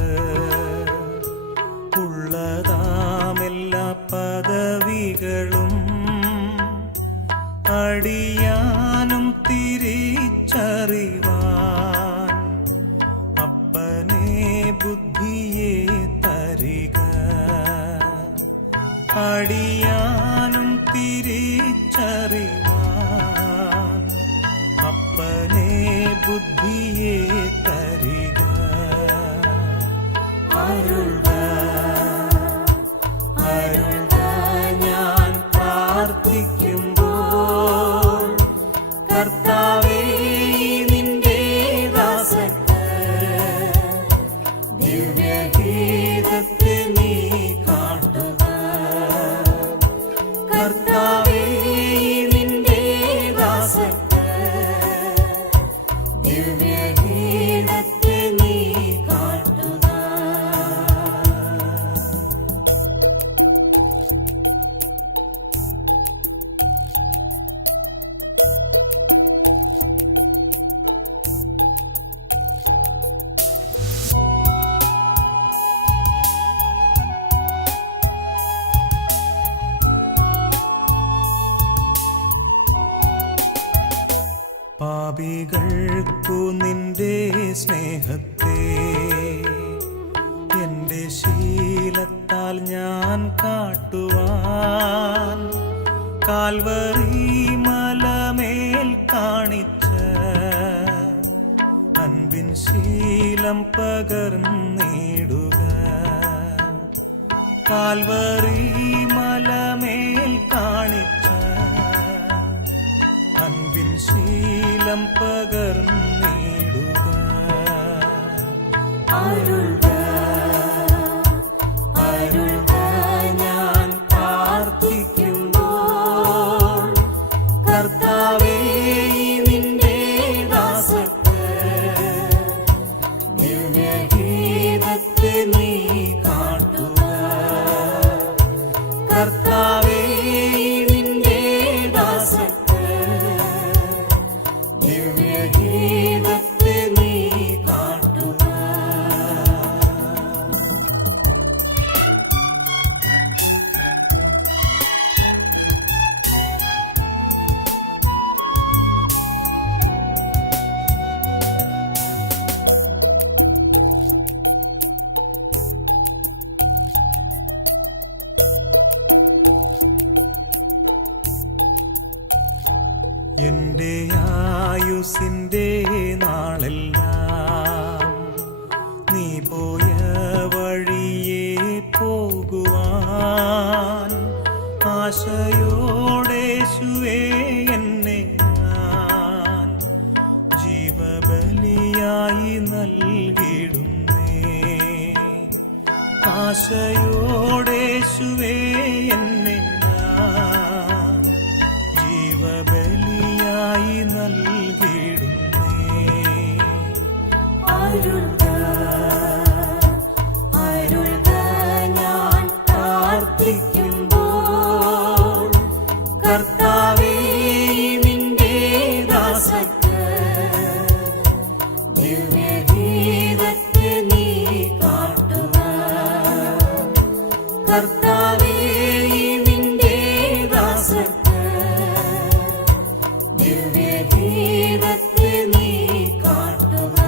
ഉള്ളതാമെല്ലാ പദവികളും അടിയാനും തിരിച്ചറിവാൻ അപ്പനെ ബുദ്ധിയെ തരിക. അടിയാനും തിരിച്ചറിവാൻ അപ്പനെ ബുദ്ധിയെ തരിക. അരുൾക അരുൾക ഞാൻ പ്രാർത്ഥിക്കുമ്പോൾ, കർത്താവേ നിന്റെ ദാസർക്ക് ദിവ്യഗീതത്തെ നീ കാട്ടുക. കർത്താവേ നിന്റെ ദാസർക്ക് ദിവ്യഗീതത്തെ നീ കാട്ടുക. പാപികൾക്കു നിന്റെ സ്നേഹത്തെ എന്റെ ശീലത്താൽ ഞാൻ കാട്ടുവാൻ കാൽവറി മലമേൽ കാണിച്ച അൻപിൻ ശീലം പകർന്നിടുക. കാൽവറി മലമേൽ കാണിച്ച അൻപിൻ ശീലം പകർന്നിടുക. അരുൾക അരുൾക ഞാൻ ദിവ്യഗീതത്തെ നീ കാട്ടുക. കർത്താവേ നിന്റെ ദാസർക്ക് ദിവ്യഗീതത്തെ നീ കാട്ടുക. എന്റെ ആയുസിന്റെ നാളെല്ലാം നീ പോയ വഴിയേ പോകുവാൻ ആശയോടേശുവേ എന്നെ ഞാൻ ജീവബലിയായി നൽകിടുന്നേ. ആശയോടേശുവേ എന്നെ ഞാൻ ജീവബലിയായി നൽകിടുന്നേ. അരുൾക അരുൾക ഞാൻ പ്രാർത്ഥിക്കുമ്പോൾ കർത്താവേ നിന്റെ ദാസർക്ക് ദിവ്യഗീതത്തെ നീ കാട്ടുക. കർത്താവേ നിന്റെ ദാസർക്ക് ദിവ്യഗീതത്തെ നീ കാട്ടുക.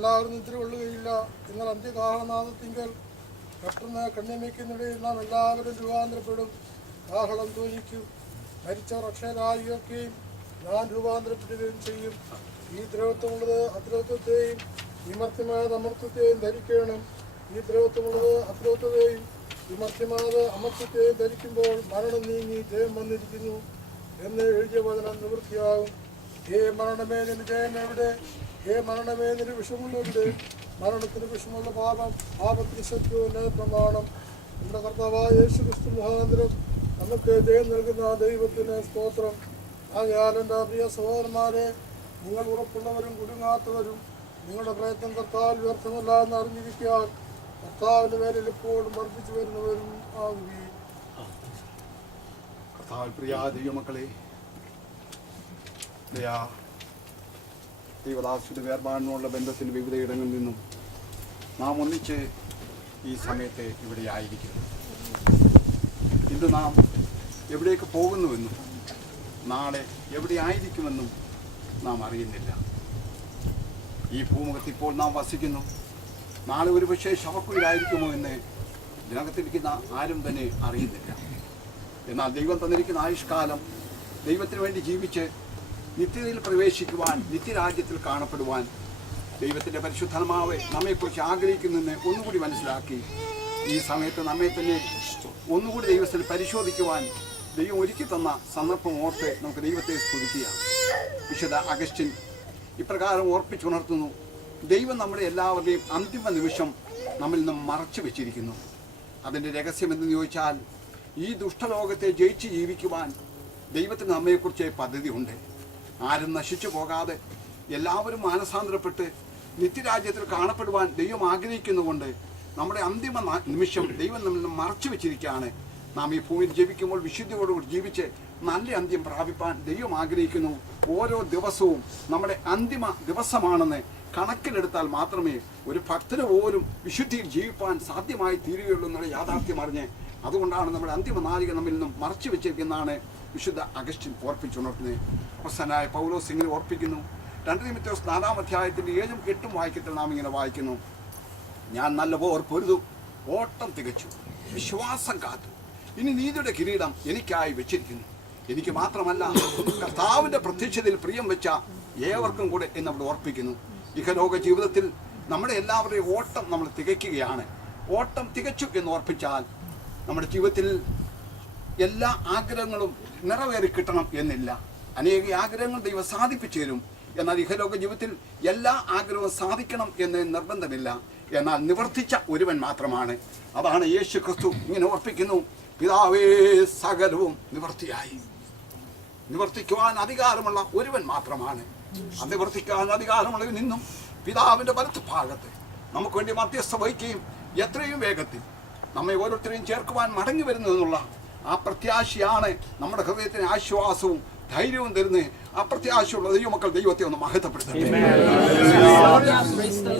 എല്ലാവരും നിദ്ര കൊള്ളുകയില്ല. എന്നാൽ അന്ത്യകാഹളനാദത്തിങ്കൽ പെട്ടെന്ന് കണ്ണിമയ്ക്കുന്നിടയിൽ നാം എല്ലാവരും രൂപാന്തരപ്പെടും. കാഹളം ധ്വനിക്കും. മരിച്ചവർ അക്ഷയരായി ഉയർക്കുകയും ഞാൻ രൂപാന്തരപ്പെടുകയും ചെയ്യും. ഈ ദ്രവത്വമുള്ളത് അദ്രവത്വത്തെയും വിമർത്യമായത് അമർത്യത്തെയും ധരിക്കണം. ഈ ദ്രവത്വമുള്ളത് അദ്രവത്വത്തെയും വിമർത്യമായത് അമർത്യത്തെയും ധരിക്കുമ്പോൾ മരണം നീങ്ങി ജയം വന്നിരിക്കുന്നു എന്ന് എഴുതിയ വചനം നിവൃത്തിയാകും. ഹേ മരണമേ, നിന്റെ ജയം എവിടെ? ഹേ മരണമേ, നിന്റെ വിഷമുള്ളവരുടെ? മരണത്തിന് വിഷമുള്ള പാപം, പാപത്തിന് ശത്രുവിന് പ്രമാണം. നമ്മുടെ കർത്താവായ യേശു ക്രിസ്തു മുഖാന്തരം നമുക്ക് ജയം നൽകുന്ന ദൈവത്തിന് സ്തോത്രം. ആകയാൽ എൻ്റെ പ്രിയ സഹോദരന്മാരെ, നിങ്ങൾ ഉറപ്പുള്ളവരും കുടുങ്ങാത്തവരും നിങ്ങളുടെ പ്രയത്നം കർത്താവിൽ വ്യർത്ഥമല്ല എന്ന് അറിഞ്ഞിരിക്കാൻ കർത്താവിൻ്റെ പേരിൽ എപ്പോഴും വർദ്ധിച്ചു വരുന്നവരും ആകുകയും. കർത്താവിൽ പ്രിയ ദൈവമക്കളെ, ദൈവദാസയുടെ വേർപാടിനുള്ള ബന്ധത്തിൻ്റെ വിവിധ ഇടങ്ങളിൽ നിന്നും നാം ഒന്നിച്ച് ഈ സമയത്ത് ഇവിടെ ആയിരിക്കുന്നു. ഇന്ന് നാം എവിടേക്ക് പോകുന്നുവെന്നും നാളെ എവിടെ ആയിരിക്കുമെന്നും നാം അറിയുന്നില്ല. ഈ ഭൂമുഖത്ത് ഇപ്പോൾ നാം വസിക്കുന്നു. നാളെ ഒരു പക്ഷേ ശവക്കുഴിയിലായിരിക്കുമോ എന്ന് ഇതിനകത്തിരിക്കുന്ന ആരും തന്നെ അറിയുന്നില്ല. എന്നാൽ ദൈവം തന്നിരിക്കുന്ന ആയുഷ്കാലം ദൈവത്തിന് വേണ്ടി ജീവിച്ച് നിത്യതയിൽ പ്രവേശിക്കുവാൻ, നിത്യരാജ്യത്തിൽ കാണപ്പെടുവാൻ ദൈവത്തിൻ്റെ പരിശുദ്ധാത്മാവ് നമ്മെക്കുറിച്ച് ആഗ്രഹിക്കുന്നെന്ന് ഒന്നുകൂടി മനസ്സിലാക്കി ഈ സമയത്ത് നമ്മെ തന്നെ ഒന്നുകൂടി ദൈവത്തിൽ പരിശോധിക്കുവാൻ ദൈവം ഒരുക്കി തന്ന സന്ദർഭം ഓർത്ത് നമുക്ക് ദൈവത്തെ സ്തുതിക്കുക. വിശുദ്ധ അഗസ്റ്റിൻ ഇപ്രകാരം ഓർപ്പിച്ചുണർത്തുന്നു: ദൈവം നമ്മുടെ എല്ലാവരുടെയും അന്തിമ നിമിഷം നമ്മിൽ നിന്നും മറച്ചു വെച്ചിരിക്കുന്നു. അതിൻ്റെ രഹസ്യം എന്തെന്ന് ചോദിച്ചാൽ, ഈ ദുഷ്ടലോകത്തെ ജയിച്ച് ജീവിക്കുവാൻ ദൈവത്തിന് നമ്മെക്കുറിച്ച് പദ്ധതിയുണ്ട്. ആരും നശിച്ചു പോകാതെ എല്ലാവരും മാനസാന്തരപ്പെട്ട് നിത്യരാജ്യത്തിൽ കാണപ്പെടുവാൻ ദൈവം ആഗ്രഹിക്കുന്നുകൊണ്ട് നമ്മുടെ അന്തിമ നിമിഷം ദൈവം നമ്മിൽ നിന്ന് മറച്ചു വെച്ചിരിക്കുകയാണ്. നാം ഈ ഭൂമിയിൽ ജീവിക്കുമ്പോൾ വിശുദ്ധിയോടുകൂടി ജീവിച്ച് നല്ല അന്ത്യം പ്രാപിപ്പാൻ ദൈവം ആഗ്രഹിക്കുന്നു. ഓരോ ദിവസവും നമ്മുടെ അന്തിമ ദിവസമാണെന്ന് കണക്കിലെടുത്താൽ മാത്രമേ ഒരു ഭക്തന് പോലും വിശുദ്ധിയിൽ ജീവിപ്പാൻ സാധ്യമായി തീരുകയുള്ളൂ എന്നുള്ള യാഥാർത്ഥ്യം അറിഞ്ഞ്, അതുകൊണ്ടാണ് നമ്മുടെ അന്തിമ നാഴിക നമ്മിൽ നിന്നും മറച്ചു വെച്ചിരിക്കുന്നതാണ് വിശുദ്ധ അഗസ്റ്റിൻ ഓർപ്പിച്ചുണർത്തുന്നത്. അപ്പോസ്തലനായ പൗലോസ് ഇങ്ങനെ ഓർപ്പിക്കുന്നു. 2 തിമോഥെയോസ് 4-ാം അധ്യായത്തിൻ്റെ 7-ഉം 8-ഉം വാക്യത്തിൽ നാം ഇങ്ങനെ വായിക്കുന്നു: ഞാൻ നല്ല പോർ പൊരുതു, ഓട്ടം തികച്ചു, വിശ്വാസം കാത്തു, ഇനി നീതിയുടെ കിരീടം എനിക്കായി വെച്ചിരിക്കുന്നു. എനിക്ക് മാത്രമല്ല, കർത്താവിൻ്റെ പ്രത്യക്ഷതയിൽ പ്രിയം വെച്ച ഏവർക്കും കൂടെ എന്നവിടെ ഓർപ്പിക്കുന്നു. ഇഹലോക ജീവിതത്തിൽ നമ്മുടെ എല്ലാവരുടെയും ഓട്ടം നമ്മൾ തികയ്ക്കുകയാണ്. ഓട്ടം തികച്ചു എന്ന് ഓർപ്പിച്ചാൽ നമ്മുടെ ജീവിതത്തിൽ എല്ലാ ആഗ്രഹങ്ങളും നിറവേറി കിട്ടണം എന്നില്ല. അനേക ആഗ്രഹങ്ങൾ ദൈവം സാധിപ്പിച്ചു തരും. എന്നാൽ ഇഹലോക ജീവിതത്തിൽ എല്ലാ ആഗ്രഹവും സാധിക്കണം എന്ന് നിർബന്ധമില്ല. എന്നാൽ നിവർത്തിച്ച ഒരുവൻ മാത്രമാണ്. അതാണ് യേശു ക്രിസ്തു ഇങ്ങനെ ഓർപ്പിക്കുന്നു: പിതാവേ, സകലവും നിവർത്തിയായി. നിവർത്തിക്കുവാൻ അധികാരമുള്ള ഒരുവൻ മാത്രമാണ്. നിവർത്തിക്കാൻ അധികാരമുള്ളവൻ നിന്നും പിതാവിൻ്റെ വലത്ത് ഭാഗത്ത് നമുക്ക് വേണ്ടി മധ്യസ്ഥ വഹിക്കുകയും എത്രയും വേഗത്തിൽ നമ്മെ ഓരോരുത്തരെയും ചേർക്കുവാൻ മടങ്ങി വരുന്നതെന്നുള്ള ആ പ്രത്യാശയാണ് നമ്മുടെ ഹൃദയത്തിന് ആശ്വാസവും ധൈര്യവും തരുന്നത്. ആ പ്രത്യാശയുള്ള ദൈവമക്കൾ ദൈവത്തെ ഒന്ന് മഹത്വപ്പെടുത്തട്ടെ.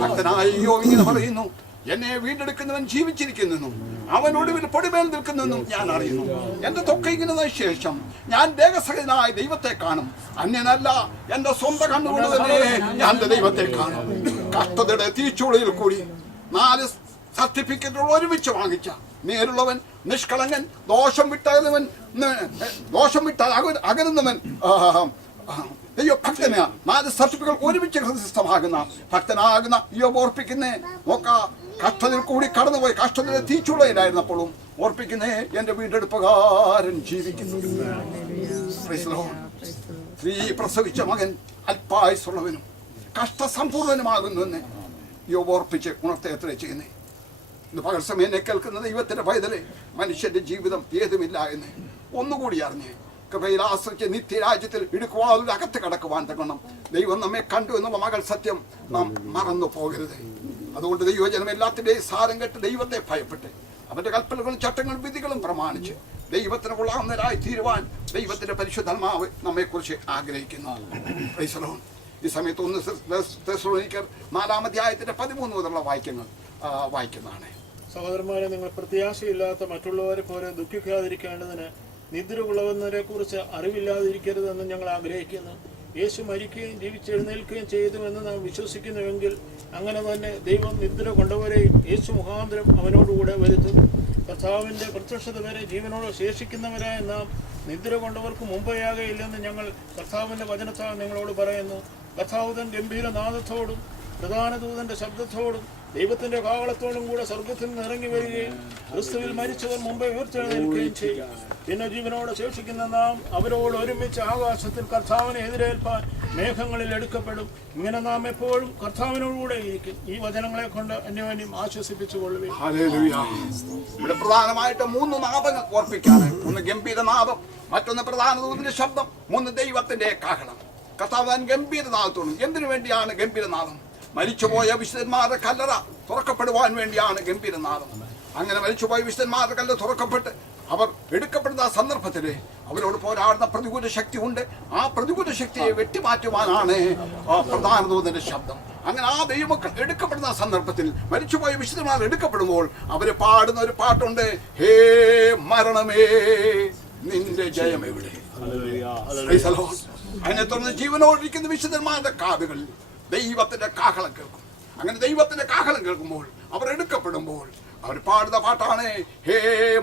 ഭക്തനായ യോബ് ഇങ്ങനെ പറയുന്നു: എന്നെ വീണ്ടെടുക്കുന്നവൻ ജീവിച്ചിരിക്കുന്നെന്നും അവൻ ഒടുവിൽ പൊടിമേൽ നിൽക്കുന്നെന്നും ഞാൻ അറിയുന്നു. എന്റെ തൊക്കെ ഇങ്ങനെ ശേഷം ഞാൻ ദേഹസഹിതനായ ദൈവത്തെ കാണും. അന്യനല്ല, എന്റെ സ്വന്തം കണ്ണുകൊണ്ട് തന്നെ ഞാൻ ദൈവത്തെ കാണും. കഷ്ടതയുടെ തീച്ചൂളയിൽ കൂടി 4 സർട്ടിഫിക്കറ്റുകൾ ഒരുമിച്ച് വാങ്ങിച്ച നേരുള്ളവൻ, നിഷ്കളങ്കൻ, ദോഷം വിട്ടവൻ, അകലുന്നവൻ, ദൈവഭക്തന 4 സർട്ടിഫിക്കറ്റുകൾ ഒരുമിച്ച് ഹൃദയസ്ഥമാകുന്ന ഭക്തനാകുന്ന യോബ് ഓർപ്പിക്കുന്നേ. കഷ്ടതയിൽ കൂടി കടന്നുപോയി, കഷ്ടതയുടെ തീച്ചുളയിലായിരുന്നപ്പോഴും ഓർപ്പിക്കുന്നേ, എന്റെ വീണ്ടെടുപ്പുകാരൻ ജീവിക്കുന്നു. സ്ത്രീ പ്രസവിച്ച മകൻ അല്പായുസുള്ളവനും കഷ്ടസമ്പൂർണനുമാകുന്നുവെന്ന് യോബ് ഓർപ്പിച്ച് ഉണർത്തയത്ര ചെയ്യുന്നേ. ഇന്ന് പകൽ സമയം കേൾക്കുന്ന ദൈവത്തിന്റെ പൈതലെ, മനുഷ്യന്റെ ജീവിതം ഏതുമില്ല എന്ന് ഒന്നുകൂടി അറിഞ്ഞ് കൃപയിൽ ആശ്രയിച്ച് നിത്യരാജ്യത്തിൽ ഇടുക്കുവാതിൽ അകത്ത് കടക്കുവാൻ തക്കണം ദൈവം നമ്മെ കണ്ടു എന്നുള്ള മകൾ സത്യം നാം മറന്നു പോകരുത്. അതുകൊണ്ട് ദൈവജനം എല്ലാത്തിൻ്റെയും സാരം കേട്ട് ദൈവത്തെ ഭയപ്പെട്ട് അവന്റെ കൽപ്പനകളും ചട്ടങ്ങളും വിധികളും പ്രമാണിച്ച് ദൈവത്തിന് കൊള്ളാവുന്നവരായി തീരുവാൻ ദൈവത്തിന്റെ പരിശുദ്ധാത്മാവ് നമ്മെക്കുറിച്ച് ആഗ്രഹിക്കുന്നു. ഈ സമയത്ത് 1 തെസ്സലോനിക്കർ 4-ാം അധ്യായത്തിന്റെ 13 മുതലുള്ള വാക്യങ്ങൾ വായിക്കുന്നതാണ്. സഹോദരന്മാരെ, നിങ്ങൾ പ്രത്യാശയില്ലാത്ത മറ്റുള്ളവരെ പോലെ ദുഃഖിക്കാതിരിക്കേണ്ടതിന് നിദ്ര കൊള്ളുന്നവരെ കുറിച്ച് അറിവില്ലാതിരിക്കരുതെന്ന് ഞങ്ങൾ ആഗ്രഹിക്കുന്നു. യേശു മരിക്കുകയും ജീവിച്ചെഴുന്നേൽക്കുകയും ചെയ്തുവെന്ന് നാം വിശ്വസിക്കുന്നുവെങ്കിൽ അങ്ങനെ തന്നെ ദൈവം നിദ്ര കൊണ്ടവരെയും യേശു മുഖാന്തരം അവനോടുകൂടെ വരുത്തും. കർത്താവിൻ്റെ പ്രത്യക്ഷത വരെ ജീവനോട് ശേഷിക്കുന്നവരായ നാം നിദ്ര കൊണ്ടവർക്ക് മുമ്പേയാകയില്ലെന്ന് ഞങ്ങൾ കർത്താവിൻ്റെ വചനത്താൽ നിങ്ങളോട് പറയുന്നു. കർത്താവുതൻ ഗംഭീരനാദത്തോടും പ്രധാന ദൂതന്റെ ശബ്ദത്തോടും ദൈവത്തിന്റെ കാവളത്തോടും കൂടെ സ്വർഗത്തിൽ നിന്ന് ഇറങ്ങി വരികയും ക്രിസ്തുവിൽ മരിച്ചവർ മുമ്പേ ഉയർത്തെഴുന്നേൽക്കുകയും ചെയ്യും. പിന്നെ ജീവനോട് ശേഷിക്കുന്ന നാം അവരോട് ഒരുമിച്ച് ആകാശത്തിൽ കർത്താവിനെ എതിരേൽപ്പാൻ മേഘങ്ങളിൽ എടുക്കപ്പെടും. ഇങ്ങനെ നാം എപ്പോഴും കർത്താവിനോടുകൂടെ ഇരിക്കും. ഈ വചനങ്ങളെ കൊണ്ട് അന്യോന്യം ആശ്വസിപ്പിച്ചുകൊള്ളുകയും. ഇവിടെ പ്രധാനമായിട്ട് 3 നാദങ്ങൾ ഓർപ്പിക്കാണ്. ഒന്ന് ഗംഭീരനാദം, മറ്റൊന്ന് പ്രധാന ദൂതന്റെ ശബ്ദം, 3 ദൈവത്തിന്റെ കാഹളം. കർത്താവ് ഗംഭീരനാദത്തോടും. എന്തിനു വേണ്ടിയാണ് ഗംഭീരനാദം? മരിച്ചുപോയ വിശുദ്ധന്മാരുടെ കല്ലറ തുറക്കപ്പെടുവാൻ വേണ്ടിയാണ് ഗംഭീരനാദം. അങ്ങനെ മരിച്ചുപോയ വിശുദ്ധന്മാരുടെ കല്ലറ തുറക്കപ്പെട്ട് അവർ എടുക്കപ്പെടുന്ന സന്ദർഭത്തിൽ അവരോട് പോരാടുന്ന പ്രതികൂല ശക്തി ഉണ്ട്. ആ പ്രതികൂല ശക്തിയെ വെട്ടിമാറ്റുവാനാണ് ആ പ്രധാന ദൂതന്റെ ശബ്ദം. അങ്ങനെ ആ ദൈവമക്കൾ എടുക്കപ്പെടുന്ന സന്ദർഭത്തിൽ മരിച്ചുപോയ വിശുദ്ധന്മാർ എടുക്കപ്പെടുമ്പോൾ അവര് പാടുന്ന ഒരു പാട്ടുണ്ട്, ഹേ മരണമേ നിന്റെ ജയം എവിടെ. അതിനെ തുടർന്ന് ജീവനോടിരിക്കുന്ന വിശുദ്ധന്മാരുടെ കാതുകളിൽ ദൈവത്തിന്റെ കാഹളം കേൾക്കും. അങ്ങനെ ദൈവത്തിന്റെ കാഹളം കേൾക്കുമ്പോൾ അവർ എടുക്കപ്പെടുമ്പോൾ അവർ പാടുന്ന പാട്ടാണ്, ഹേ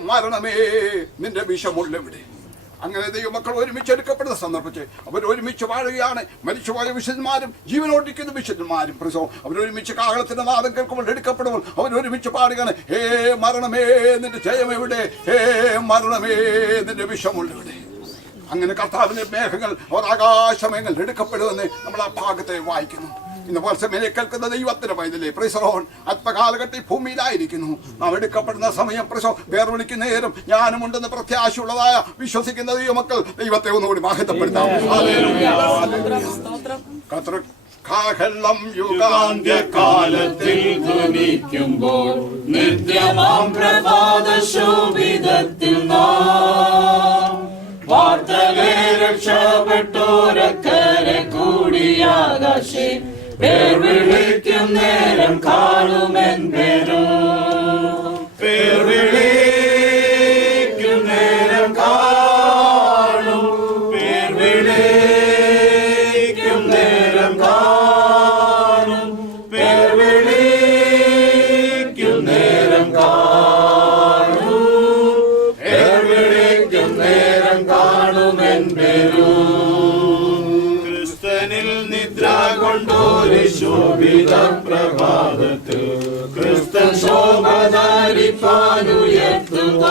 മരണമേ നിന്റെ വിഷമുള്ളെവിടെ. അങ്ങനെ ദൈവമക്കൾ ഒരുമിച്ച് എടുക്കപ്പെടുന്ന സന്ദർഭത്തിൽ അവർ ഒരുമിച്ച് പാടുകയാണ്. മരിച്ചുപോയ വിശുദ്ധന്മാരും ജീവനോടിരിക്കുന്ന വിശുദ്ധന്മാരും അവരൊരുമിച്ച് കാഹളത്തിന്റെ നാദം കേൾക്കുമ്പോൾ എടുക്കപ്പെടുമ്പോൾ അവരൊരുമിച്ച് പാടുകയാണ്, ഹേ മരണമേ നിന്റെ ജയമെവിടെ, ഹേ മരണമേ നിന്റെ വിഷമുള്ളെവിടെ. അങ്ങനെ കർത്താവിന്റെ മേഘങ്ങൾ അവർ ആകാശമേഘങ്ങൾ എടുക്കപ്പെടുമെന്ന് നമ്മൾ ആ ഭാഗത്തെ വായിക്കുന്നു. ഇന്ന് വർഷമേലെ കേൾക്കുന്ന ദൈവത്തിന്റെ പൈതലേ പ്രൈസറോൺ, അല്പകാലഘട്ടത്തിൽ ഭൂമിയിലായിരിക്കുന്നു. നാം എടുക്കപ്പെടുന്ന സമയം പേർ വിളിക്കുന്ന നേരം ഞാനുമുണ്ടെന്ന് പ്രത്യാശയുള്ളതായ വിശ്വസിക്കുന്ന ദൈവമക്കൾ ദൈവത്തെ ഒന്നുകൂടി മഹത്വപ്പെടുത്താം. കാഹളം യുഗാന്ത്യകാലത്തിൽ ധ്വനിക്കുമ്പോൾ നിത്യമാം പ്രഭാത ശോഭിതത്തിൽ വാർത്തകെ രക്ഷപ്പെട്ടോരക്കരെ കൂടിയാകാശേ പേർ വിളിക്കും നേരം കാണുമെൻ പേരും. പേർ വിളിക്കും നേരം കാണും, പേർ വിളിക്കും നേരം കാണും, പേർ വിളിക്കും നേരം കാണും, പേർ വിളിക്കും നേരം കാണുമെൻ പേരും. ക്രിസ്തനിൽ നിദ്ര കൊണ്ടോരു ശോഭിത പ്രഭാതത്തിൽ ക്രിസ്തൻ ശോഭധാരിപ്പാനുയർത്തുക.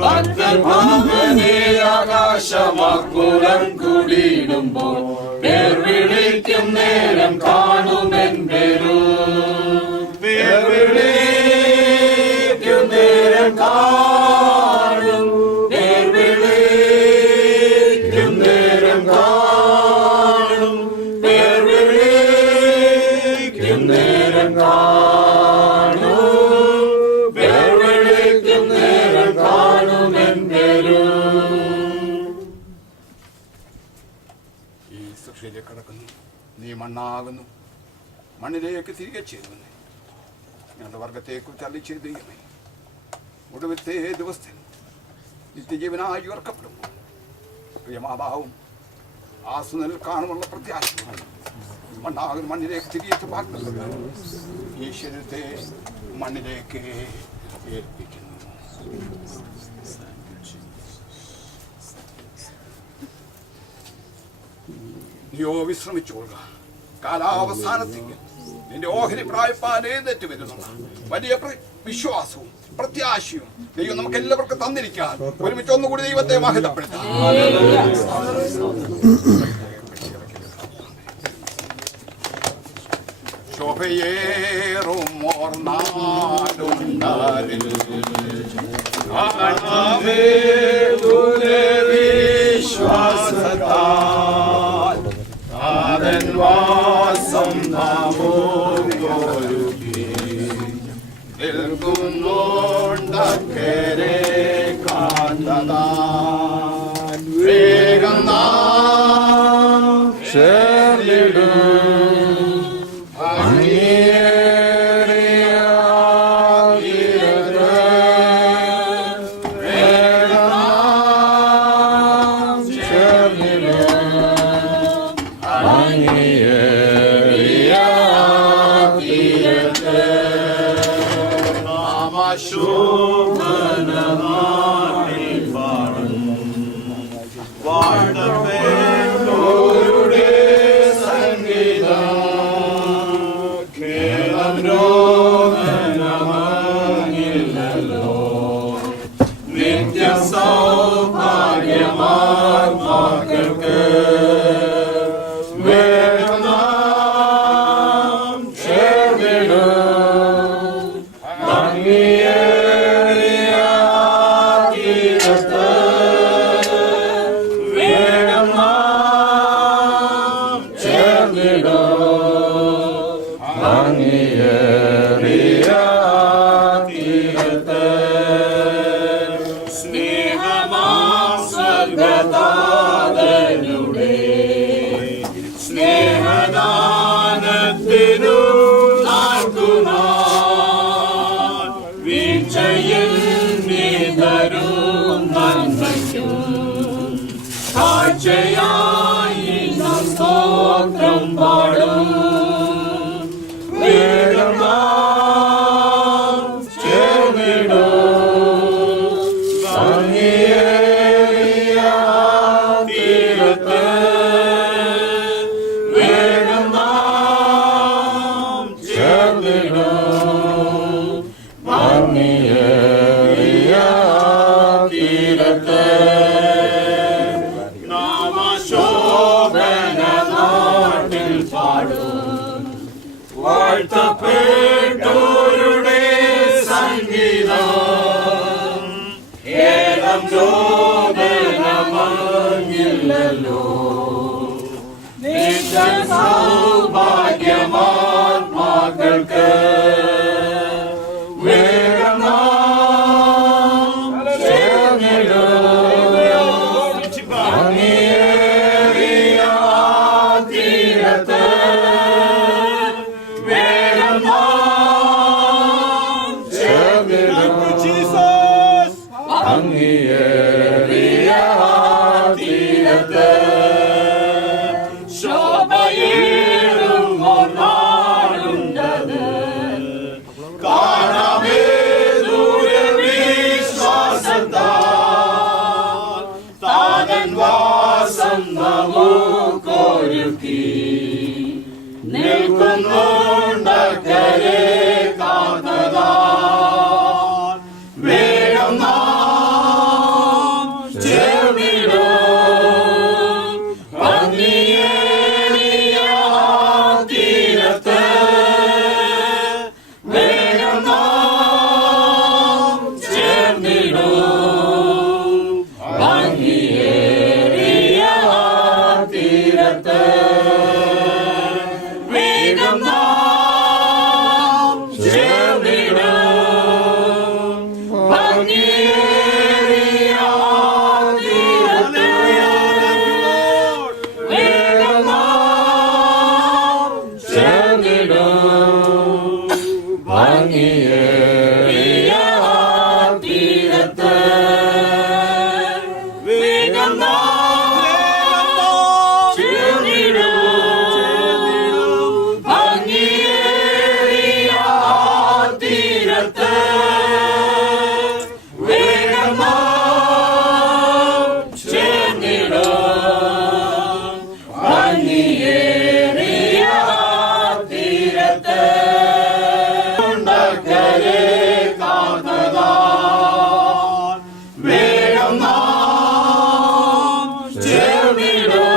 ഭക്തർ ഭാവനെ ആകാശമാക്കുളം കൂടിയിടുമ്പോൾ പേർ വിളിക്കും നേരം കാണുമെൻ പേരും. പേർ വിളിക്കും നേരം കാണും, പേർ വിളിക്കും നേരം കാണും, പേർ വിളിക്കും നേരം കാണും, പേർ വിളിക്കും നേരം കാണുമെൻ പേരും. ഈ സൃഷ്ടിയിലേക്ക് കടക്കുന്നു. നീ മണ്ണാകുന്നു, മണ്ണിലേക്ക് തിരികെ ചേരുന്നു. ഞങ്ങളുടെ വർഗത്തെക്കുറിച്ച് അറിയിച്ച ദൈവമേ, ഒടുവിലത്തെ ദിവസത്തിൽ നിത്യജീവനായി ഉയർക്കപ്പെടുമ്പോൾ പ്രിയമാതാവും ആസുനിൽ കാണുമുള്ള പ്രത്യാശ മണ്ണാകുന്ന മണ്ണിലേക്ക് തിരികെ പാർക്കുന്നത് ഈ ശരീരത്തെ മണ്ണിലേക്ക് ഏൽപ്പിക്കുന്നു. നീയോ വിശ്രമിച്ചുകൊള്ളുക. കാലാവസാനത്തേക്ക് നിന്റെ ഓഹരി പ്രായപ്പാൻ എഴുന്നേറ്റ് വരുന്ന വലിയ വിശ്വാസവും പ്രത്യാശയും ദൈവം നമുക്ക് എല്ലാവർക്കും തന്നിരിക്കാൻ ഒരുമിച്ച് ഒന്നുകൂടി ദൈവത്തെ മഹത്വപ്പെടുത്താം. ശോഭയേറും ഓർന്നാലുണ്ടാരിൽ വിശ്വാസത്താൽ ആദൻ വാസം നാമോരുകി നിൽക്കുന്നോണ്ടക്കരെ കാന്തതാൻ വേഗം നാം ചേർന്നിടും. ചേർന്നിടും വാഴ്ത്തപ്പെട്ടോരുടെ സംഗീതം ഏലം ചോദനമങ്ങില്ലല്ലോ നിത്യ സൗഭാഗ്യമാത്മാക്കൾക്ക് വേഗം നാം ചേർന്നിടും ഭംഗിയേറിയ തീരത്ത് വേഗം നാം ചേർന്നിടും ഭംഗിയേറിയ തീരത്ത് ശോഭയേറും നാടുണ്ടത് കാണാമേ ദൂരവിശ്വാസത്താൽ താതൻ വാസം നമുക്കൊരുക്കി നിൽക്കുന്നുണ്ടക്കരെ കാത്തതാൽ വേഗം നാം ചേർന്നിടും ഭംഗിയേറിയ തീരത്ത് വേഗം നാം ചേർന്നിടും ഭംഗിയേറിയ തീരത്ത് വേഗം നാം ചേർന്നിടും ഭംഗിയേറിയ തീരത്ത് വേഗം നാം ചേർന്നിടും ഭംഗിയേറിയ തീരത്ത് വേഗം നാം ചേർന്നിടും ഭംഗിയേറിയ തീരത്ത് വേഗം നാം ചേർന്നിടും ഭംഗിയേറിയ തീരത്ത് ഉണ്ടക്കരെ കാത്തതാൽ വേഗം നാം ചേർന്നിടും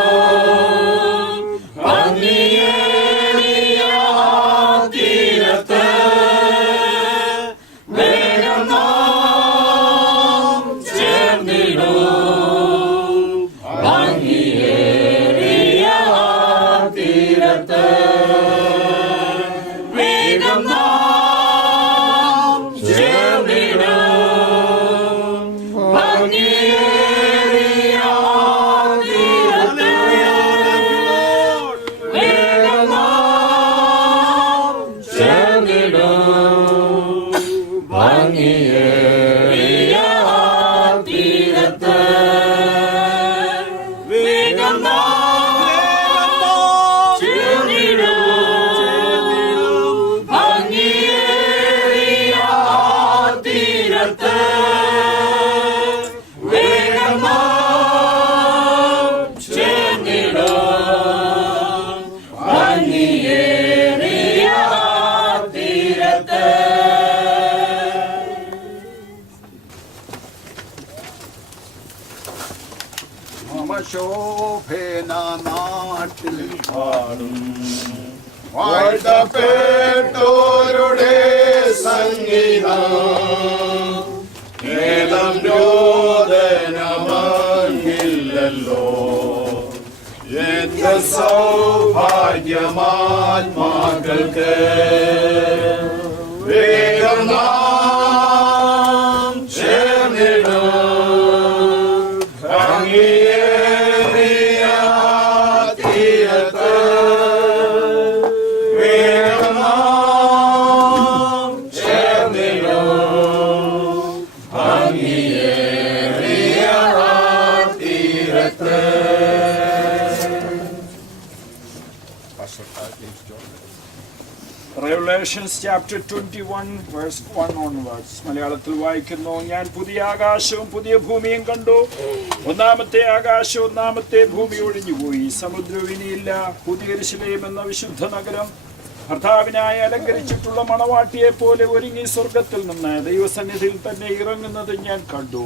ഭംഗിയേറിയ തീരത്ത് വേഗം നാം ചേർന്നിടും ഭംഗിയേറിയ തീരത്ത് വേഗം നാം ചേർന്നിടും ഭംഗിയേറിയ തീരത്ത് വേഗം നാം ചേർന്നിടും ഭംഗിയേറിയ തീരത്ത് വേഗം നാം ചേർന്നിടും ഭംഗിയേറിയ തീരത്ത് വേഗം നാം ചേർന്നിടും ഭംഗിയേറിയ തീരത്ത് ശോഭേന നാട്ടിൽ പാടും വാഴ്ത്തപ്പെട്ടോരുടെ സംഗീതം ഏലം രോദനമങ്ങില്ലല്ലോ എത്ര സൗഭാഗ്യമാത്മാക്കൾക്ക് വേഗം നാം ചേർന്നിടും ഭംഗിയേറിയ തീരത്ത് വേഗം നാം ചേർന്നിടും ഭംഗിയേറിയ തീരത്ത് Revelations chapter 21 verse 1 onwards. മലയാളത്തിൽ വായിക്കുന്നു. ഞാൻ പുതിയ ആകാശവും പുതിയ ഭൂമിയും കണ്ടു. ഒന്നാമത്തെ ആകാശവും ഒന്നാമത്തെ ഭൂമി ഒഴിഞ്ഞുപോയി. സമുദ്രവും ഇനിയില്ല. പുതിയ യെരൂശലേം എന്ന വിശുദ്ധ നഗരം ഭർത്താവിനായി അലങ്കരിച്ചിട്ടുള്ള മണവാട്ടിയെ പോലെ ഒരുങ്ങി സ്വർഗത്തിൽ നിന്ന് ദൈവസന്നിധിയിൽ തന്നെ ഇറങ്ങുന്നത് ഞാൻ കണ്ടു.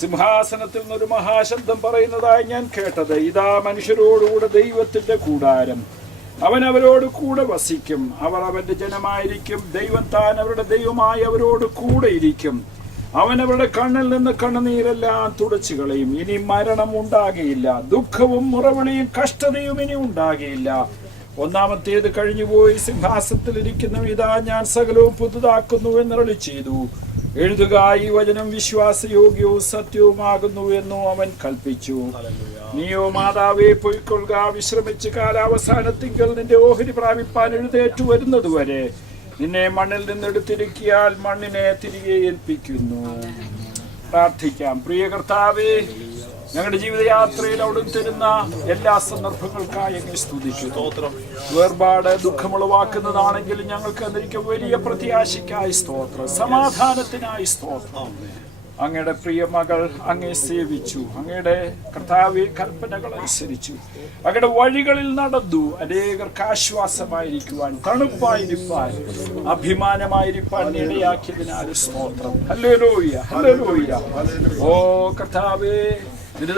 സിംഹാസനത്തിൽ നിന്നൊരു മഹാശബ്ദം പറയുന്നതായി ഞാൻ കേട്ടത്, ഇതാ മനുഷ്യരോടുകൂടെ ദൈവത്തിന്റെ കൂടാരം, അവൻ അവരോട് കൂടെ വസിക്കും. അവർ അവന്റെ ജനമായിരിക്കും. ദൈവം താൻ അവരുടെ ദൈവമായി അവരോട് കൂടെ ഇരിക്കും. അവൻ അവരുടെ കണ്ണിൽ നിന്ന് കണ്ണുനീരെല്ലാം തുടച്ചു കളയും. ഇനി മരണം ഉണ്ടാകുകയില്ല. ദുഃഖവും മുറവിളിയും കഷ്ടതയും ഇനി ഉണ്ടാകുകയില്ല. ഒന്നാമത്തേത് കഴിഞ്ഞുപോയി. സിംഹാസനത്തിലിരിക്കുന്ന ഇതാ ഞാൻ സകലവും പുതുതാക്കുന്നു എന്നരുളി ചെയ്തു. എഴുതുക, ഈ വചനം വിശ്വാസയോഗ്യവും സത്യവുമാകുന്നു എന്നു അവൻ കൽപ്പിച്ചു. നീയോ മാതാവേ പൊയ്ക്കൊള്ളുക, വിശ്രമിച്ച് കാലാവസാനത്തിങ്കൽ നിന്റെ ഓഹരി പ്രാപിപ്പാൻ എഴുതേറ്റു വരുന്നതുവരെ നിന്നെ മണ്ണിൽ നിന്നെടുത്തിരിക്കിയാൽ മണ്ണിനെ തിരികെ ഏൽപ്പിക്കുന്നു. പ്രാർത്ഥിക്കാം. പ്രിയ കർത്താവേ, ഞങ്ങളുടെ ജീവിതയാത്രയിൽ അവിടുന്ന് തരുന്ന എല്ലാ സന്ദർഭങ്ങൾക്കായി അങ്ങ് സ്തുതിക്കുന്നു. വേർപാട് ദുഃഖമുളവാക്കുന്നതാണെങ്കിലും ഞങ്ങൾക്ക് അതിരിക്കും വലിയ പ്രത്യാശയ്ക്കായി സ്തോത്രം, സമാധാനത്തിനായി സ്തോത്രം. അങ്ങയുടെ പ്രിയ മകൾ അങ്ങയെ സേവിച്ചു. അങ്ങയുടെ കർത്താവേ കൽപ്പനകൾ അനുസരിച്ചു. അങ്ങയുടെ വഴികളിൽ നടന്നു. അനേകർക്ക് ആശ്വാസമായിരിക്കുവാൻ, തണുപ്പായിരിക്കാൻ, അഭിമാനമായിരിക്കാൻ ഇടയാക്കിയതിനാൽ സ്തോത്രം. Hallelujah, hallelujah. ഓ കർത്താവേ,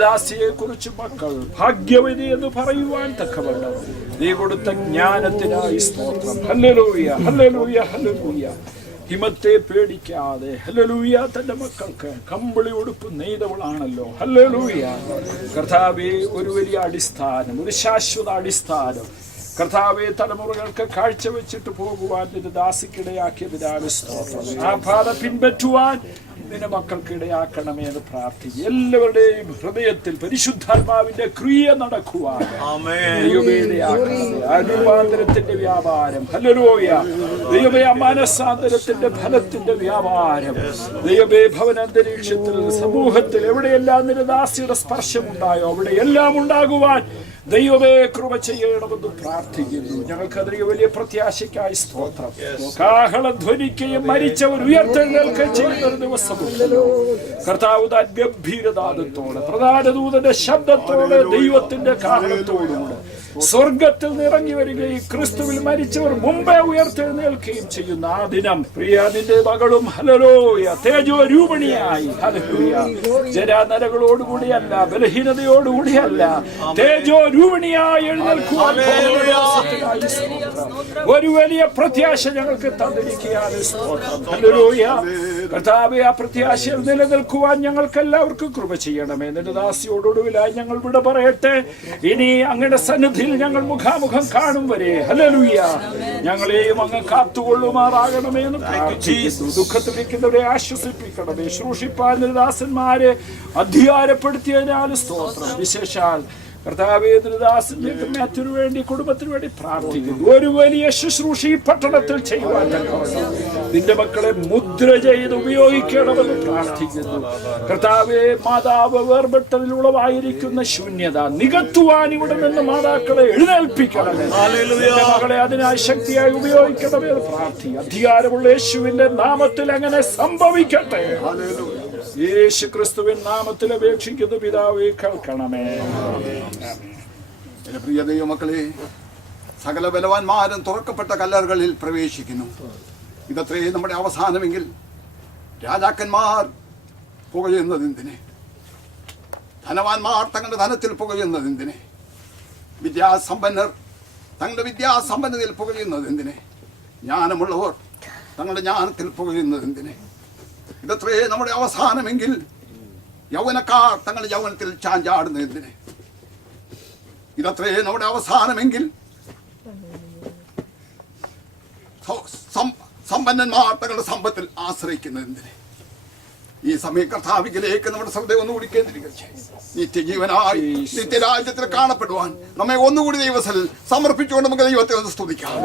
ദാസിയെ കുറിച്ച് മക്കൾ ഭാഗ്യവതി എന്ന് പറയുവാൻ തക്കവണ്ണം നീ കൊടുത്ത ജ്ഞാനത്തിനായി സ്തോത്രം. Hallelujah, hallelujah, hallelujah. ഹിമത്തെ പേടിക്കാതെ ഹല്ലേലൂയ തന്റെ മക്കൾക്ക് കമ്പിളി ഉടുപ്പ് നെയ്തവളാണല്ലോ. ഹല്ലേലൂയ. കർത്താവേ, ഒരു വലിയ അടിസ്ഥാനം, ഒരു ശാശ്വത അടിസ്ഥാനം കർത്താവെ തലമുറകൾക്ക് കാഴ്ചവെച്ചിട്ട് പോകുവാൻ നിന്റെ ദാസിക്കിടയാക്കിയതിനാൽ സ്തോത്രം. ആ പാത പിൻപറ്റുവാൻ നിന്റെ മക്കൾക്ക് ഇടയാക്കണമേ എന്ന് പ്രാർത്ഥിക്കും. എല്ലാവരുടെയും ഹൃദയത്തിൽ പരിശുദ്ധാത്മാവിന്റെ ക്രിയ നടക്കുവാൻ രൂപാന്തരത്തിന്റെ വ്യാപാരം, ഹല്ലേലൂയ, ദൈവമേ, മനസാന്തരത്തിന്റെ ഫലത്തിന്റെ വ്യാപാരം, ദൈവമേ, ഭവനാന്തരീക്ഷത്തിൽ സമൂഹത്തിൽ എവിടെയെല്ലാം നിന്റെ ദാസിയുടെ സ്പർശമുണ്ടായോ അവിടെയെല്ലാം ഉണ്ടാകുവാൻ ദൈവമേ കൃപ ചെയ്യണമെന്ന് പ്രാർത്ഥിക്കുന്നു. ഞങ്ങൾക്ക് അതിന് വലിയ പ്രത്യാശയ്ക്കായി സ്തോത്രം. കാഹളധ്വനിക്കുകയും മരിച്ചവർ ഉയർത്തെഴുന്നേൽക്കുകയും ചെയ്യുന്ന ഒരു ദിവസമുണ്ടല്ലോ കർത്താവ്. താൻ ഗംഭീരനാദത്തോടെ, പ്രധാന ദൂതന്റെ ശബ്ദത്തോടെ, ദൈവത്തിന്റെ കാഹളത്തോടുകൂടെ സ്വർഗത്തിൽ നിറങ്ങി വരികയും ക്രിസ്തുവിൽ മരിച്ചവർ മുമ്പേ ഉയർത്തെഴുന്നേൽക്കുകയും ചെയ്യുന്ന ആ ദിനം പ്രിയ നിന്റെ മകളും ഹല്ലേലൂയ തേജോ രൂപണിയായി, ഹല്ലേലൂയ, ജരാനരകളോടുകൂടിയല്ല, ബലഹീനതയോടുകൂടിയല്ല, തേജോ രൂപണിയായി എഴുന്നേൽക്കുവാൻ ഒരു വലിയ പ്രത്യാശ ഞങ്ങൾക്ക് തന്നിരിക്കുകയാണ്. സ്തോത്രം. ഹല്ലേലൂയ. കർത്താവേ, ആ പ്രത്യാശയിൽ നിലനിൽക്കുവാൻ ഞങ്ങൾക്ക് എല്ലാവർക്കും കൃപ ചെയ്യണമേ. നിന്റെ ദാസിയോടൊടുവിലായി ഞങ്ങൾ വിട പറയട്ടെ. ഇനി അങ്ങയുടെ സന്നിധി ഞങ്ങൾ മുഖാമുഖം കാണും വരെ ഹല്ലേലൂയ ഞങ്ങളെയും അങ്ങ് കാത്തുകൊള്ളുമാറാകണമേ എന്ന് പ്രാർത്ഥിക്കുന്നു. ദുഃഖത്തിലിരിക്കുന്നവരെ ആശ്വസിപ്പിക്കണമേ. ശുശ്രൂഷിപ്പാൻ ദാസന്മാരെ അധികാരപ്പെടുത്തിയതിനാൽ സ്തോത്രം. വിശേഷാൽ കർത്താവേ, ദാസന് വേണ്ടി, കുടുംബത്തിന് വേണ്ടി പ്രാർത്ഥിക്കുന്നു. ഒരു വലിയ ശുശ്രൂഷ ഈ പട്ടണത്തിൽ ചെയ്യുവാൻ തക്കവണ്ണം നിന്റെ മക്കളെ മുദ്ര ചെയ്ത് ഉപയോഗിക്കണമെന്ന് പ്രാർത്ഥിക്കുന്നു. കർത്താവേ, മാതാവ് വേർപെട്ടതിൽ ഉളവായിരിക്കുന്ന ശൂന്യത നികത്തുവാൻ ഇവിടെ നിന്ന് മാതാക്കളെ എഴുന്നേൽപ്പിക്കണമേ. മകളെ അതിനായി ശക്തിയായി ഉപയോഗിക്കണമെന്ന് പ്രാർത്ഥിക്കുക. അധികാരമുള്ള യേശുവിന്റെ നാമത്തിൽ അങ്ങനെ സംഭവിക്കട്ടെ. യേശു ക്രിസ്തുവിൻ നാമത്തിൽ അപേക്ഷിക്കുന്ന പിതാവേ, കേൾക്കണമേ. എന്റെ പ്രിയ ദൈവമക്കളെ, സകല ബലവാന്മാരും തുറക്കപ്പെട്ട കല്ലറുകളിൽ പ്രവേശിക്കുന്നു. ഇതത്രേ നമ്മുടെ അവസാനമെങ്കിൽ രാജാക്കന്മാർ പുകയുന്നതെന്തിന്? ധനവാന്മാർ തങ്ങളുടെ ധനത്തിൽ പുകയുന്നതെന്തിന്? വിദ്യാസമ്പന്നർ തങ്ങളുടെ വിദ്യാസമ്പന്നതയിൽ പുകയുന്നതെന്തിന്? ജ്ഞാനമുള്ളവർ തങ്ങളുടെ ജ്ഞാനത്തിൽ പുകയുന്നതെന്തിന്? ഇതത്രേ നമ്മുടെ അവസാനമെങ്കിൽ യൗവനക്കാർ തങ്ങളുടെ യൗവനത്തിൽ ചാഞ്ചാടുന്നതെന്തിന്? ഇതത്രേ നമ്മുടെ അവസാനമെങ്കിൽ സമ്പന്നന്മാർ തങ്ങളുടെ സമ്പത്തിൽ ആശ്രയിക്കുന്നതെന്തിന്? ഈ സമയം കർത്താവിലേക്ക് നമ്മുടെ ശ്രദ്ധ ഒന്നുകൂടി കേന്ദ്രീകരിച്ച് നിത്യജീവനായി നിത്യരാജ്യത്തിൽ കാണപ്പെടുവാൻ നമ്മെ ഒന്നുകൂടി ദൈവത്തിൽ സമർപ്പിച്ചുകൊണ്ട് നമുക്ക് ദൈവത്തെ ഒന്ന് സ്തുതിക്കാം.